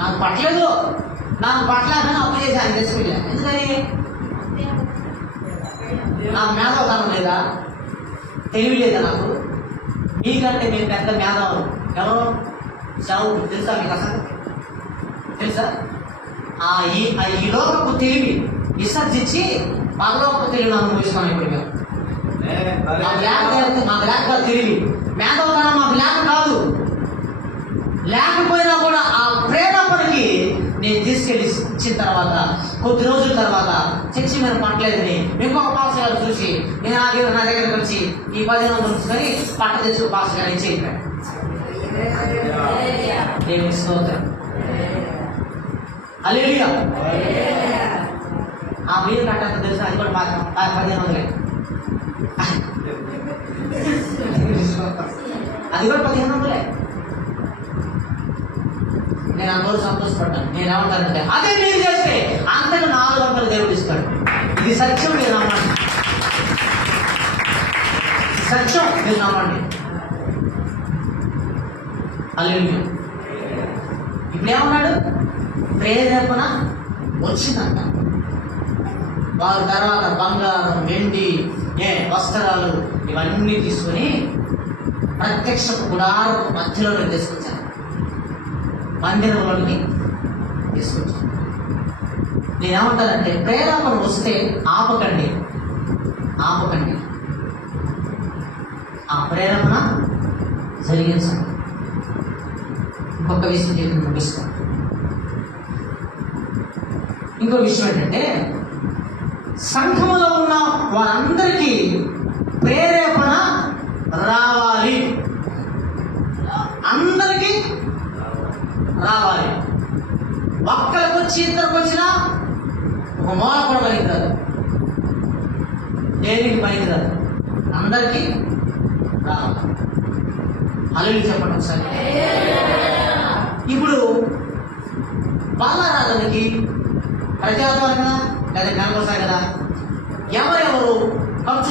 నాకు పట్టలేదు. నాకు పట్టలేదని అప్పు చేసి ఆయన తెచ్చిపోయాను. ఎందుకని? నాకు మేధావతనం లేదా, తెలివి లేదా నాకు? మీకంటే మీరు పెద్ద మేధావులు. ఎవరు? చావు తెలుసా మీకు? అసలు తెలుసా? ఈ లోకపు తెలివి విసర్జించి పరలోకపు తెలివిని అనుభవిస్తాం. ఇప్పుడు మేము మాకు లేక తెలివి, మేధావతనం మాకు లేక కాదు. లేకపోయినా కూడా ఆ ప్రేరేపణకి నేను తీసుకెళ్ళి ఇచ్చిన తర్వాత కొద్ది రోజుల తర్వాత చర్చి మీద పట్టలేదని ఇంకొక పాస్ గారు చూసి నేను నా దగ్గరకు వచ్చి ఈ 10 ఉంచుకొని పట్ట తెచ్చి పాస్ గారు ఇచ్చి చెప్పాడు. దేవుని స్తోత్రం. హల్లెలూయా. ఆ బియ్యం కట్ట తెలుసు, అది కూడా 1500. అది కూడా 1500. నేను అందరూ సంతోషపడ్డాను. నేను ఏమంటానంటే, అదే మీరు చేస్తే అంతకు 400 దేవుడు ఇస్తాడు. ఇది సత్యం, మీరు నమ్మండి. సత్యం, మీరు నమ్మండి. హల్లెలూయా. ఇప్పుడు ఏమన్నాడు? ప్రేరేపణ వచ్చిందంట. వారి తర్వాత బంగారం, వెండి, వస్త్రాలు ఇవన్నీ తీసుకొని ప్రత్యక్ష గుడారపు మధ్యలోకి తీసుకొచ్చాను, మందిరంలోకి తీసుకొచ్చాను. నేనేమంటానంటే, ప్రేరేపణ వస్తే ఆపకండి. ఆ ప్రేరేపణ జరిగించండి. ఇంకొక విషయం చెప్పి ముగిస్తాను. ఇంకో విషయం ఏంటంటే, సంఘములో ఉన్న వారందరికీ ప్రేరేపణ రావాలి. అందరికీ రావాలి. ఒక్కరికి వచ్చి ఇద్దరికి వచ్చినా ఒక మూల కూడా పనికిరాదు, దేనికి పనికిరాదు. అందరికీ రావాలి. హల్లెలూయా చెప్పండి ఒకసారి. ఇప్పుడు బాలారాధనకి ప్రజాద్వారంగా లేదా నెలకొస్తాయి కదా, ఎవరెవరు ఖర్చు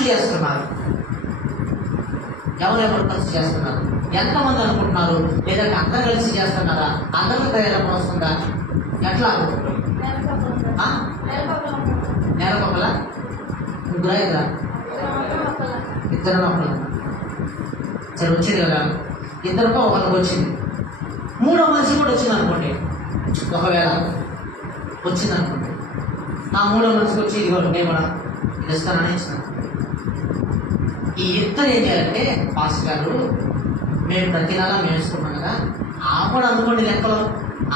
చేస్తున్నారు? ఎంతమంది అనుకుంటున్నారు? లేదంటే అందరు కలిసి చేస్తున్నారా? అందరికీ ప్రేరేపణ వస్తుందా? ఎట్లా? నెలకొకలా? ముగ్గురా? ఇద్దరు ఒకళ్ళు సరే వచ్చింది కదా, ఇద్దరికో ఒకరికి వచ్చింది. మూడో మనిషి కూడా వచ్చింది అనుకోండి, ఒకవేళ వచ్చింది అనుకోండి, ఆ మూడో మనిషికి వచ్చి ఇది కూడా నేను కూడా ఇది ఇస్తానని ఇచ్చినాను. ఈ ఇద్దరు ఏం చేయాలంటే, పాస్టర్ గారు మేము ప్రతి నెల మేము వేసుకుంటాం కదా, ఆ కూడా అనుకోండి లెక్కలో,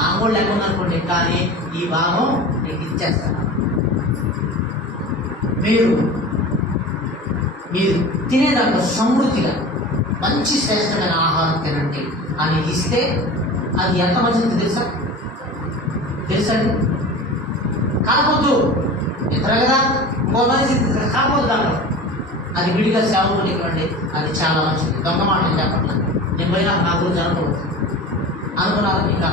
ఆ కూడా లెక్క ఉందనుకోండి, కానీ ఈ భాగం నీకు ఇచ్చేస్తాను. మీరు తినే దాంట్లో సమృద్ధిగా మంచి శ్రేష్టమైన ఆహారం తినండి అని ఇస్తే అది ఎంత మంచిది తెలుసండి? కాకపోద్దు, ఇతర కదా ఇంకో మనిషి కాకపోద్దు దాంట్లో, అది విడిగా సేవకులు ఇవ్వండి, అది చాలా మంచిది. దొంగ మాటలు చెప్పట్లేదు. నేను పోయినా నా గురించి అనుకున్నాను ఇంకా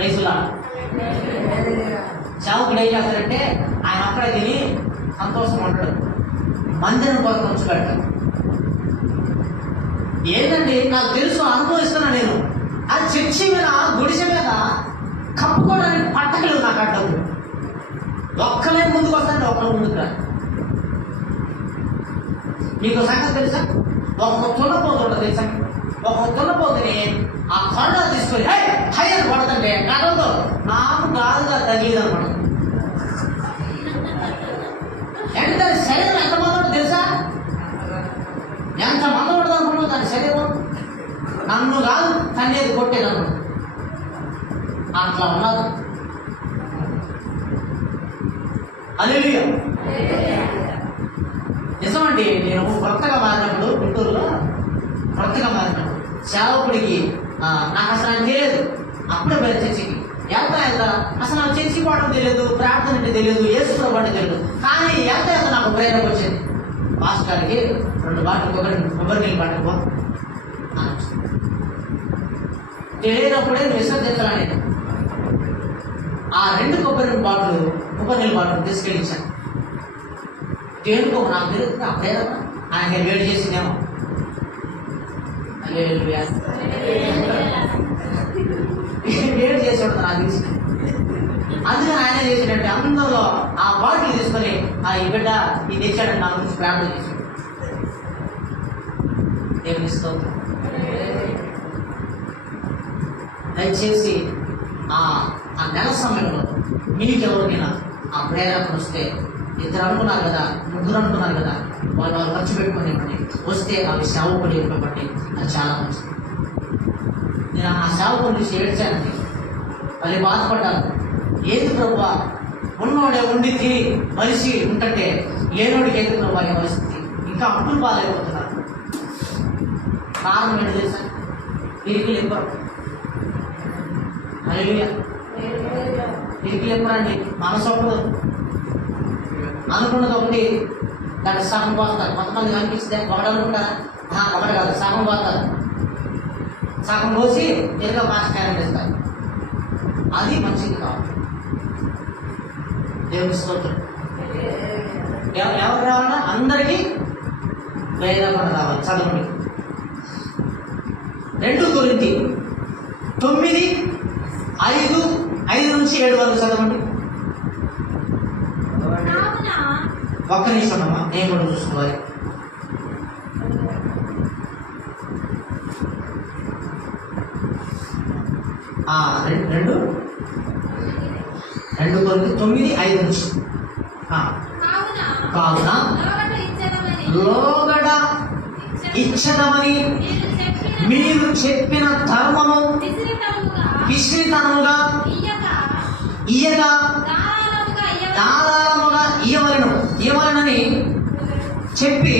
రైతులా సేవకుడు ఏం చేస్తారంటే, ఆయన అక్కడే తిని సంతోషం ఉంటాడు, మందిరం కోసం వచ్చి పెడతాడు. ఏంటండి నాకు తెలుసు, అనుభవిస్తున్నా నేను. అది చర్చి మీద, గుడిసె మీద కప్పుకోవడానికి పట్టకలేదు నాకు అడ్డవు. ఒక్కలే ముందుకు వస్తాంటే ఒక్కరు ముందుకు రా. మీకు సంగతి తెలుసా? ఒక తున్నపోతుంట తెలుసా? ఒక తున్నపోతుని ఆ కొండ తీసుకొని హైర్ పడుతుంటే గతంతో నాకు గాలుగా తగిలిదనమాట. ఎంత దాని శరీరం ఎంత మంది తెలుసా? ఎంత మంది ఉండదు అనుకుంటున్నావు దాని శరీరం? నన్ను కాదు తన్నేది కొట్టేదను అట్లా ఉన్నది. హల్లెలూయా. నిజమండి, నేను కొత్తగా మారినప్పుడు గుంటూరులో కొత్తగా మారినప్పుడు సేవకుడికి నాకు అసలు ఆయన తెలియదు. అప్పుడే పోయాను చర్చికి. వెళ్తా అసలు నాకు చర్చి పోవడం తెలియదు, ప్రార్థన అంటే తెలియదు, ఏసుకోవడం అంటే తెలియదు. కానీ వెళ్తా నాకు ప్రేరణ వచ్చింది. పాస్టర్ గారికి 2 బాటలు కొబ్బరి నీళ్ళు పట్టుకో తెలియనప్పుడే విసర్జించాలని ఆ 2 కొబ్బరి నీళ్ళ బాటలు తీసుకెళ్ళించాను. దేనికో నాకు తెలియదు. ఆ ప్రేరణ ఆయన వేడి చేసిందేమో. వేడి చేసాడు నాకు తెలిసి. అందుకని ఆయన చేసినట్టు అందరిలో ఆ బాటిల్ తీసుకొని ఈ బిడ్డ ఇది తెచ్చాడని నా గురించి ప్రార్థన చేశాడు. దేవుని స్తోత్రం. దయచేసి ఆ నెల సమయంలో మీకు ఎవరికైనా ఆ ప్రేరణ వస్తే, 2 అనుకున్నారు కదా, 3 అనుకున్నారు కదా, వాళ్ళు ఖర్చు పెట్టుకునేవ్వండి. వస్తే అవి సేవకుడు ఇవ్వబట్టి అది చాలా మంచిది. నేను ఆ సేవకుడు చూసి ఏడ్చానండి. మళ్ళీ బాధపడ్డాను. ఏది ప్రభువా, ఉన్నోడే ఉండి తిని మనిషి ఉంటే లేనోడికి ఎందుకు ప్రభు అనే పరిస్థితి, ఇంకా అప్పులు పాలైపోతున్నారు. కారణం ఏంటి తెలుసా? పిరికిలు ఎప్పుడు పిరికిలు ఎప్పుడండి మనసొప్పుడు అనుకున్నది ఒకటి దాన్ని సగం పోస్తారు. కొంతమంది కనిపిస్తే ఒకటి అనుకుంటారా? ఒకటి కాదు, సగం పోతారు. సగం పోసి తిరిగి మాస్టర్ ఇస్తారు. అది మంచిది కాదు. దేవుని స్తోత్రం. ఎవరు రావాలన్నా అందరికీ ప్రేరణ రావాలి. చదవండి 2 కొరింథీ 9:5-7 వరకు చదవండి. ఒక్క నిమిషం అమ్మా, నేను కూడా చూసుకోవాలి. రెండు కొరింథీ 9:5 నుంచి. కావున లోగడ ఇచ్చదమని మీరు చెప్పిన ధర్మము విశ్రితముగా ఇయ్యగా ధారాళముగా ఇయ్యవలనని చెప్పి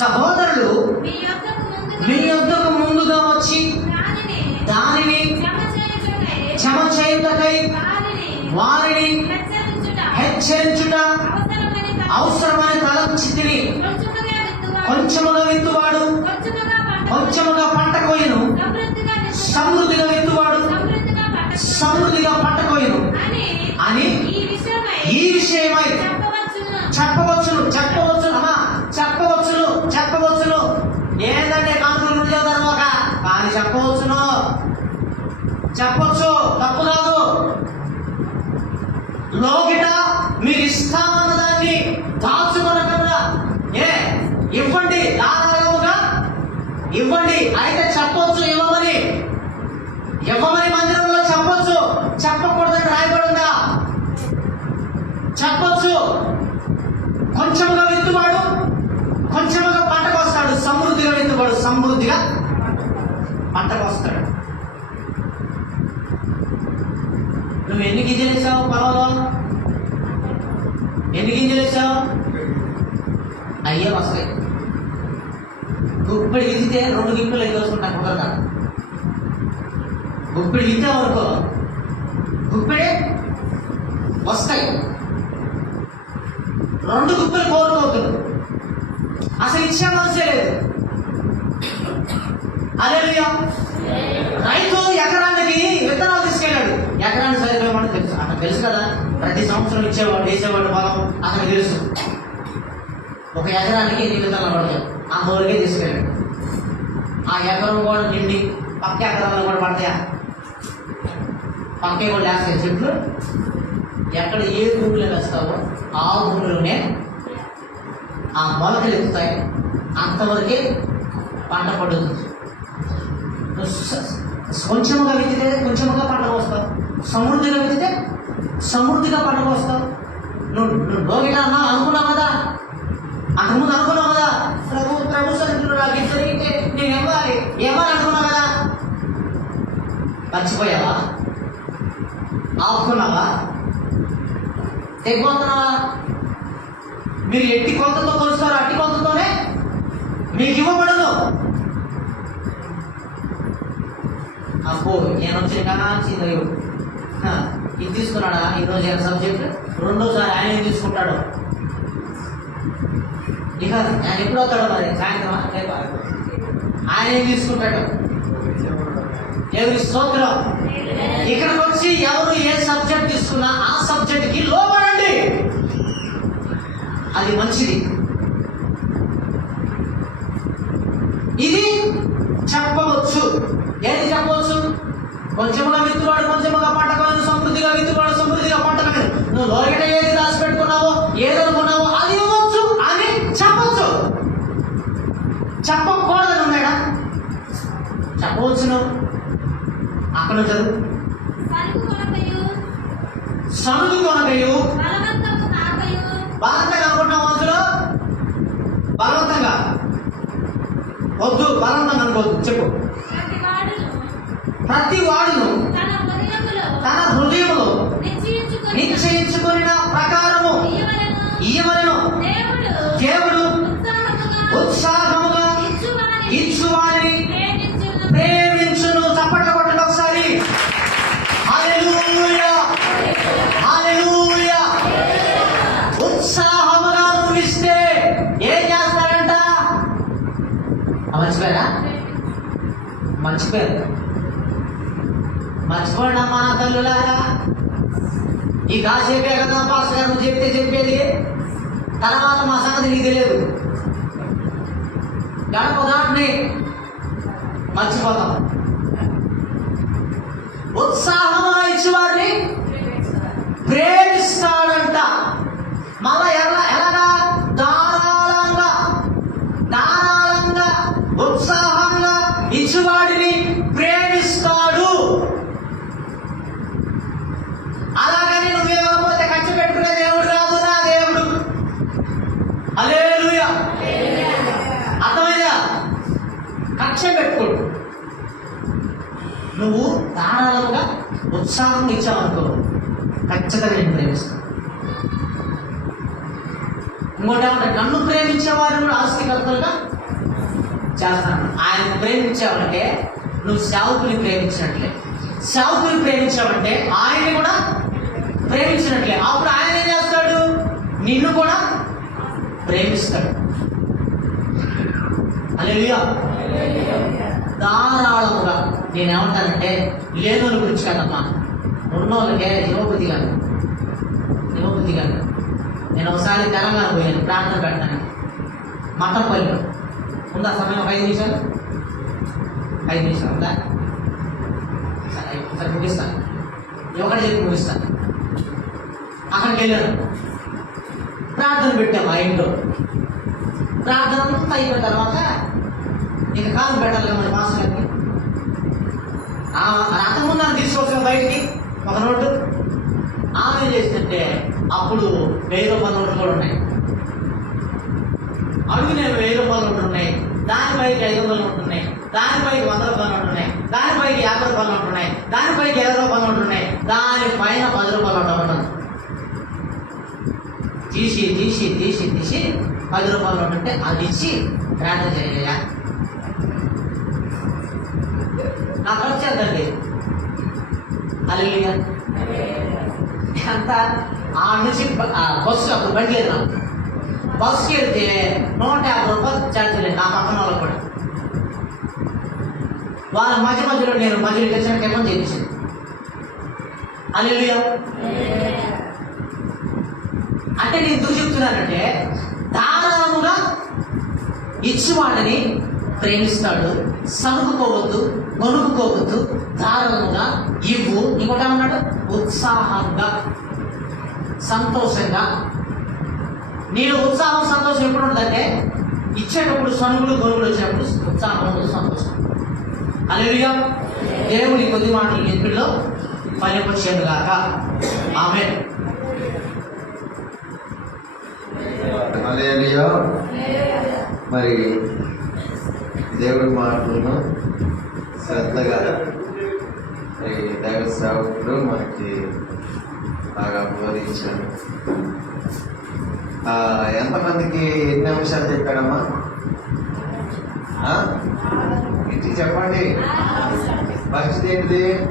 సహోదరులు మీ యొద్దకు ముందుగా వచ్చి దానిని క్షమ చేయుటకై వారిని హెచ్చరించుట అవసరమైన తలంచితిని. కొంచెముగా విత్తువాడు కొంచెముగా పంట కోయను, సమృద్ధిగా విత్తువాడు సమృద్ధిగా పంట కోయను అని ఈ విషయమై చెప్పవచ్చును. ఏదంటే కానుకలు తర్వాత కానీ చెప్పొచ్చు, తప్పు కాదు. లోకిట మీరు ఇస్తామన్న దాన్ని దాచుకోనకుండా ఇవ్వండి, ధారాళముగా ఇవ్వండి. అయితే చెప్పొచ్చు, ఇవ్వమని మందిరంలో చెప్పొచ్చు. చెప్పకూడదని రాయబడిందా? చెప్పొచ్చు. కొంచెముగా విత్తువాడు కొంచెముగా పంటకు వస్తాడు, సమృద్ధిగా విత్తువాడు సమృద్ధిగా పంటకు వస్తాడు. నువ్వు ఎన్ని గింజలు వేసావు పొలంలో? ఎన్ని గింజలు వేసావు? అయ్యే వస్తాయి. గుప్పిడి విత్తితే 2 గింజలు ఎదుర్కొంటా కుదరదా? గుప్పిడి విత్తే వరకు గుప్పిడే వస్తాయి. 2 గుప్పిలు కోరుకోవద్దు. అసలు ఇచ్చే మనసే లేదు. హల్లెలూయా. రైతు ఎకరానికి విత్తనాలు తీసుకెళ్ళాడు. ఎకరానికి సరిపోయేవాడు తెలుసు, అతను తెలుసు కదా. ప్రతి సంవత్సరం వేసేవాడు పొలం అతనికి తెలుసు. 1 ఎకరానికి 8 విత్తనాలు పడతాయి. ఆ మూలకే తీసుకెళ్ళాడు. ఆ ఎకరం కూడా నిండి పక్క ఎకరాల్లో కూడా పడతాయా? పక్కే కూడా వేస్తాయి చెట్లు. ఎక్కడ ఏ భూమిలో వేస్తావో ఆ భూమిలోనే ఆ మొలకలు ఎత్తుతాయి. అంతవరకే పంట పడుతుంది. కొంచెముగా విత్తితే కొంచెముగా పంట వస్తావు, సమృద్ధిగా విత్తితే సమృద్ధిగా పంట వస్తావు. నువ్వు రోగిగా అనుకున్నావు కదా, అంతకుముందు అనుకున్నావు కదా, ప్రభు సన్నిధిలో నాకు ఇది జరిగితే నేను ఇవ్వాలి అనుకున్నావు కదా. మర్చిపోయావా? ఆపుకున్నావా? తెగిపోతున్నావా? మీరు ఎట్టి కొలతతో కొలుస్తారు, అట్టి కొలతతోనే మీకు ఇవ్వబడదు. అబ్బో నేను వచ్చిన ఇది తీసుకున్నాడా ఈరోజు సబ్జెక్ట్, రెండోసారి ఆయన ఏం తీసుకుంటాడు. ఇక ఆయన ఎప్పుడు అవుతాడు మరి, సాయంత్రం ఆయన ఏం తీసుకుంటాడు. ఎవరి స్తోత్రం. ఇక్కడికి వచ్చి ఎవరు ఏ సబ్జెక్ట్ తీసుకున్నా ఆ సబ్జెక్ట్కి లోపడండి, అది మంచిది. ఇది చెప్పవచ్చు. ఏది చెప్పవచ్చు? కొంచెముగా విత్తువాడు కొంచెముగా పంట కోయను, సమృద్ధిగా విత్తువాడు సమృద్ధిగా పంట కోయను. నువ్వు లోయట ఏది దాచిపెట్టుకున్నావో, ఏదనుకున్నావో అది ఇవ్వచ్చు అని చెప్పవచ్చు. చెప్పకూడదని ఉన్నాడా? చెప్పవచ్చు. నువ్వు అక్కడ చదువు. సనుగు కొనకయు బలవంతంగా అనుకుంటున్నావు. మనసులో బలవంతంగా వద్దు, బలవంతంగా అనుకోవద్దు. చెప్పు. ప్రతి వాడును తన హృదయములో నిశ్చయించుకున్న ప్రకారము ఇయ్యవలెను. దేవుడు ఉత్సాహముగా ఇచ్చువారిని ప్రేమించును. చప్పట్లు కొట్టండి ఒకసారి. హల్లెలూయా, హల్లెలూయా. ఉత్సాహముగా నువ్వు ఇస్తే ఏం చేస్తారంట? మర్చిపోయారు. మర్చిపోండి అమ్మా నా తల్లులారా. ఈ కాసేపే కదా పాస్టర్ గారు నువ్వు చెప్పేది, తర్వాత మా సంగతి నీకు తెలియదు. గడప దాటిని మర్చిపోతాం. ఉత్సాహంగా ఇచ్చేవారిని ప్రేమిస్తాడంట. మళ్ళా ఎలాగా? ధారాళంగా ఉత్సాహంగా ఇచ్చేవాడిని ప్రేమిస్తాడు. అలాగని నువ్వు ఇవ్వకపోతే ఖర్చు పెట్టుకునే దేవుడు రాదు నా దేవుడు. హల్లెలూయా. అర్థమైందా? కక్ష పెట్టుకోడు. నువ్వు ధారాళంగా ఉత్సాహంగా ఇచ్చావనుకో, ఖచ్చితంగా నేను ప్రేమిస్తాను. ఇంకోటి ఏమంటే, నన్ను ప్రేమించేవారు ఆస్తికర్తలుగా చేస్తాను. ఆయన ప్రేమించావంటే నువ్వు సేవకుని ప్రేమించినట్లే. సేవకుని ప్రేమించావంటే ఆయన్ని కూడా ప్రేమించినట్లే. అప్పుడు ఆయన ఏం చేస్తాడు? నిన్ను కూడా ప్రేమిస్తాడు. హల్లెలూయా. ధారాళముగా. నేనేమంటానంటే, లేనోళ్ళ గురించి కదమ్మా, ఉన్నోళ్ళకే ఇవ్వబుద్ధి కాదు. నేను ఒకసారి తెలంగాణ పోయాను ప్రార్థన పెట్టడానికి. మట్టపల్లిలో ఉందా సమయం? 5 నిమిషాలు ఉందా? సరే ఒకసారి ముగిస్తాను. ఒకటి చెప్పి ముగిస్తాను. అక్కడికి వెళ్ళాను, ప్రార్థన పెట్టాము మా ఇంట్లో. ప్రార్థన అంతా అయిపోయిన తర్వాత ఇక కాలం పెట్టాలి మరి మాస్టర్ గారికి. అంతకుముందు నన్ను తీసుకొచ్చిన బయటికి ఒక నోటు. ఆమె చేసిందంటే అప్పుడు 1000 రూపాయల నోట్లు కూడా ఉన్నాయి. అడుగు నేను 1000 రూపాయల నోట్లు ఉన్నాయి, దానిపైకి 500 నోట్లు ఉన్నాయి, దానిపైకి 100 రూపాయల నోట్లు ఉన్నాయి, దానిపైకి 50 రూపాయల నోట్లు ఉన్నాయి, దానిపైకి 20 రూపాయల నోట్లు ఉన్నాయి, దానిపైన 10 రూపాయల నోట్లు ఉంటుంది. తీసి 10 రూపాయల నోటు అంటే అది ఇచ్చి ప్రార్థన చేయాలి. నా ఖర్చు ఎంతండి? హల్లెలూయా. అంత ఆ నుంచి బస్సు అప్పుడు బండి లేదు నాకు. బస్సుకి వెళ్తే 150 రూపాయలు ఛార్జ్ లేదు నా పక్కన వాళ్ళకి కూడా. వాళ్ళ మధ్యలో నేను మధ్యలో తెచ్చిన కెమ్మని చేయించింది. హల్లెలూయా. అంటే నేను ఎందుకు చెప్తున్నానంటే, ధారాళముగా ఇచ్చివాడిని ప్రేమిస్తాడు. సనుకోవద్దు, కొనుక్కోవద్దు, ధారాళముగా ఇవ్వు. ఇంకోటేమన్నాడు? ఉత్సాహంగా, సంతోషంగా. నేను ఉత్సాహం సంతోషం ఎప్పుడు ఉంటుందంటే, ఇచ్చేటప్పుడు సనుగులు గొనుగులు వచ్చినప్పుడు ఉత్సాహం, సంతోషం. హల్లెలూయా. దేవుడి కొద్ది మాటలు చెప్పిలో ఫలింపచేయను గాక. ఆమేన్. హల్లెలూయా. మరి దేవుడి మాటలను శ్రద్ధగా ఈ దైవ సేవకుడు మనకి బాగా బోధించారు. ఎంతమందికి ఎన్ని అంశాలు చెప్పాడమ్మా? ఇంటికి చెప్పండి. ఫస్ట్ ఏంటిది?